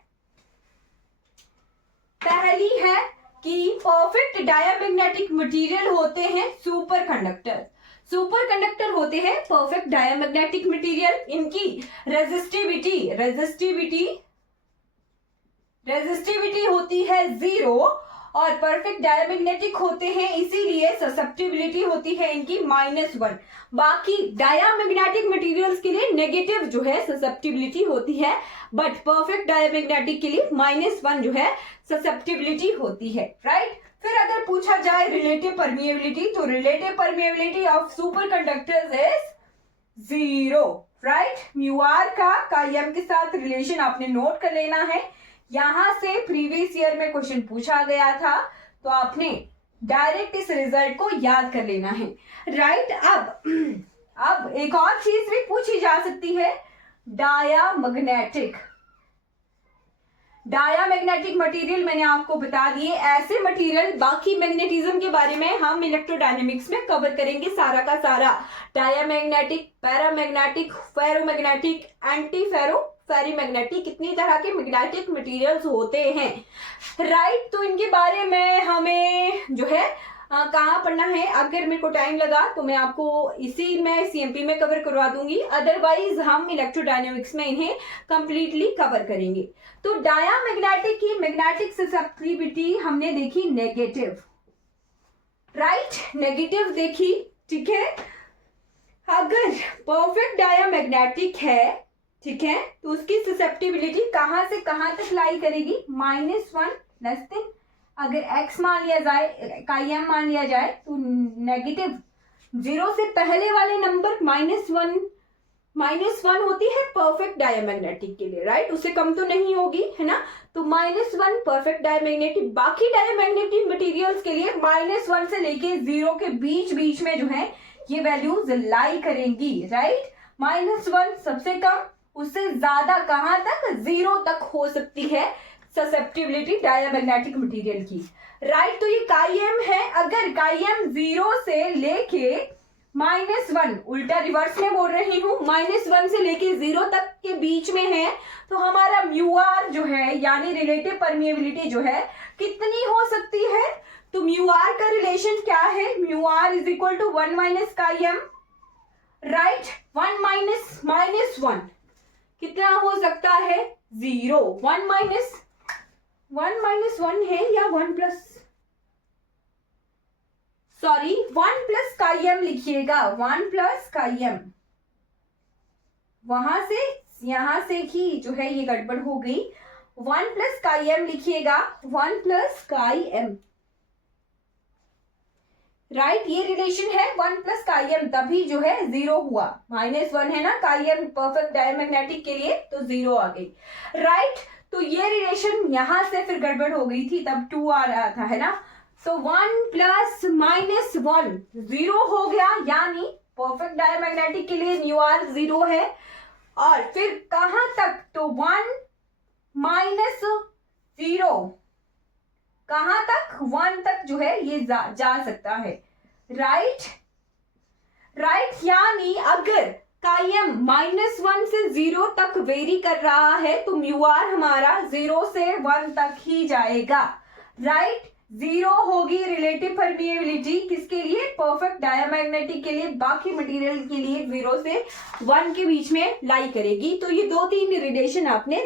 कि परफेक्ट डायामैग्नेटिक मटेरियल होते हैं सुपर कंडक्टर। सुपर कंडक्टर होते हैं परफेक्ट डायामैग्नेटिक मटेरियल, इनकी रेजिस्टिविटी होती है 0 और परफेक्ट डायामैग्नेटिक होते हैं, इसीलिए ससेप्टिबिलिटी होती है इनकी -1। बाकी डायामैग्नेटिक मटेरियल्स के लिए नेगेटिव जो है ससेप्टिबिलिटी होती है, बट परफेक्ट डायामैग्नेटिक के लिए -1 जो है ससेप्टिबिलिटी होती है। राइट, फिर अगर पूछा जाए रिलेटिव परमिएबिलिटी, तो relative permeability of superconductors is 0। Right, mu r का काई m के साथ रिलेशन आपने नोट कर लेना है। यहां से प्रीवियस ईयर में क्वेश्चन पूछा गया था, तो आपने डायरेक्ट इस रिजल्ट को याद कर लेना है। राइट, अब एक और चीज भी पूछी जा सकती है, डायामैग्नेटिक। डायामैग्नेटिक मटेरियल मैंने आपको बता दिए, ऐसे मटेरियल बाकी मैग्नेटिज्म के बारे में हम इलेक्ट्रोडायनेमिक्स में कवर करेंगे सारा का सारा। Diamagnetic, paramagnetic, ferromagnetic, anti ferro, ferrimagnetic, कितनी तरह के मैग्नेटिक मटेरियल्स होते हैं, राइट। तो इनके बारे में हमें जो है कहाँ पढ़ना है, अगर मेरे को टाइम लगा तो मैं आपको इसी में सीएमपी में कवर करवा दूंगी, अदरवाइज हम इलेक्ट्रोडायनेमिक्स में इन्हें कंप्लीटली कवर करेंगे। तो डायामैग्नेटिक की मैग्नेटिक ससेप्टिबिलिटी हमने देखी नेगेटिव, राइट, नेगेटिव देखी, ठीक है। अगर परफेक्ट डायामैग्नेटिक है, ठीक है, तो उसकी ससेप्टिबिलिटी कहां से कहां तक लाई करेगी, -1 लेस देन, अगर x मान लिया जाए, m मान लिया जाए, तो नेगेटिव 0 से पहले वाले नंबर -1 होती है परफेक्ट डायामैग्नेटिक के लिए, राइट, उससे कम तो नहीं होगी, है ना। तो -1 परफेक्ट डायामैग्नेटिक, बाकी डायामैग्नेटिक मटेरियल्स के लिए -1 से लेके 0 के बीच में जो है ये वैल्यूज लाई करेंगी, राइट। -1 सबसे कम, उससे ज्यादा कहां तक, 0 तक हो सकती है ससेप्टिबिलिटी डायामैग्नेटिक मटेरियल की, राइट। तो ये काईएम है, अगर काईएम 0 से लेके -1, उल्टा रिवर्स में बोल रही हूं, -1 से लेके 0 तक के बीच में है, तो हमारा म्यू आर जो है यानी रिलेटिव परमिएबिलिटी जो है कितनी हो सकती है, तो म्यू आर का रिलेशन क्या है, mu are is equal to 1 minus chi M, right. 1 minus -1 कितना हो सकता है, 0। 1 माइनस 1 है या 1 प्लस काईएम लिखिएगा, 1 प्लस काईएम, वहां से यहां से ही जो है ये गड़बड़ हो गई, 1 प्लस काईएम लिखिएगा, 1 प्लस काईएम, राइट, ये रिलेशन है 1 प्लस काईएम, तभी जो है 0 हुआ, -1 है ना काईएम परफेक्ट डायामैग्नेटिक के लिए, तो 0 आ गई, राइट। तो ये रिलेशन यहां से फिर गड़बड़ हो गई थी, तब 2 आ रहा था, है ना। तो 1 प्लस -1 0 हो गया, यानी परफेक्ट डायामैग्नेटिक के लिए म्यू आर 0 है, और फिर कहां तक, तो 1 माइनस 0 कहां तक, 1 तक जो है ये जा सकता है, राइट, यानी अगर काईएम -1 से 0 तक वेरी कर रहा है तो म्यू आर हमारा 0 से 1 तक ही जाएगा, राइट। 0 होगी रिलेटिव परमिएबिलिटी किसके लिए, परफेक्ट डायामैग्नेटिक के लिए, बाकी मटेरियल के लिए 0 से 1 के बीच में लाई करेगी। तो ये 2-3 रिलेशन आपने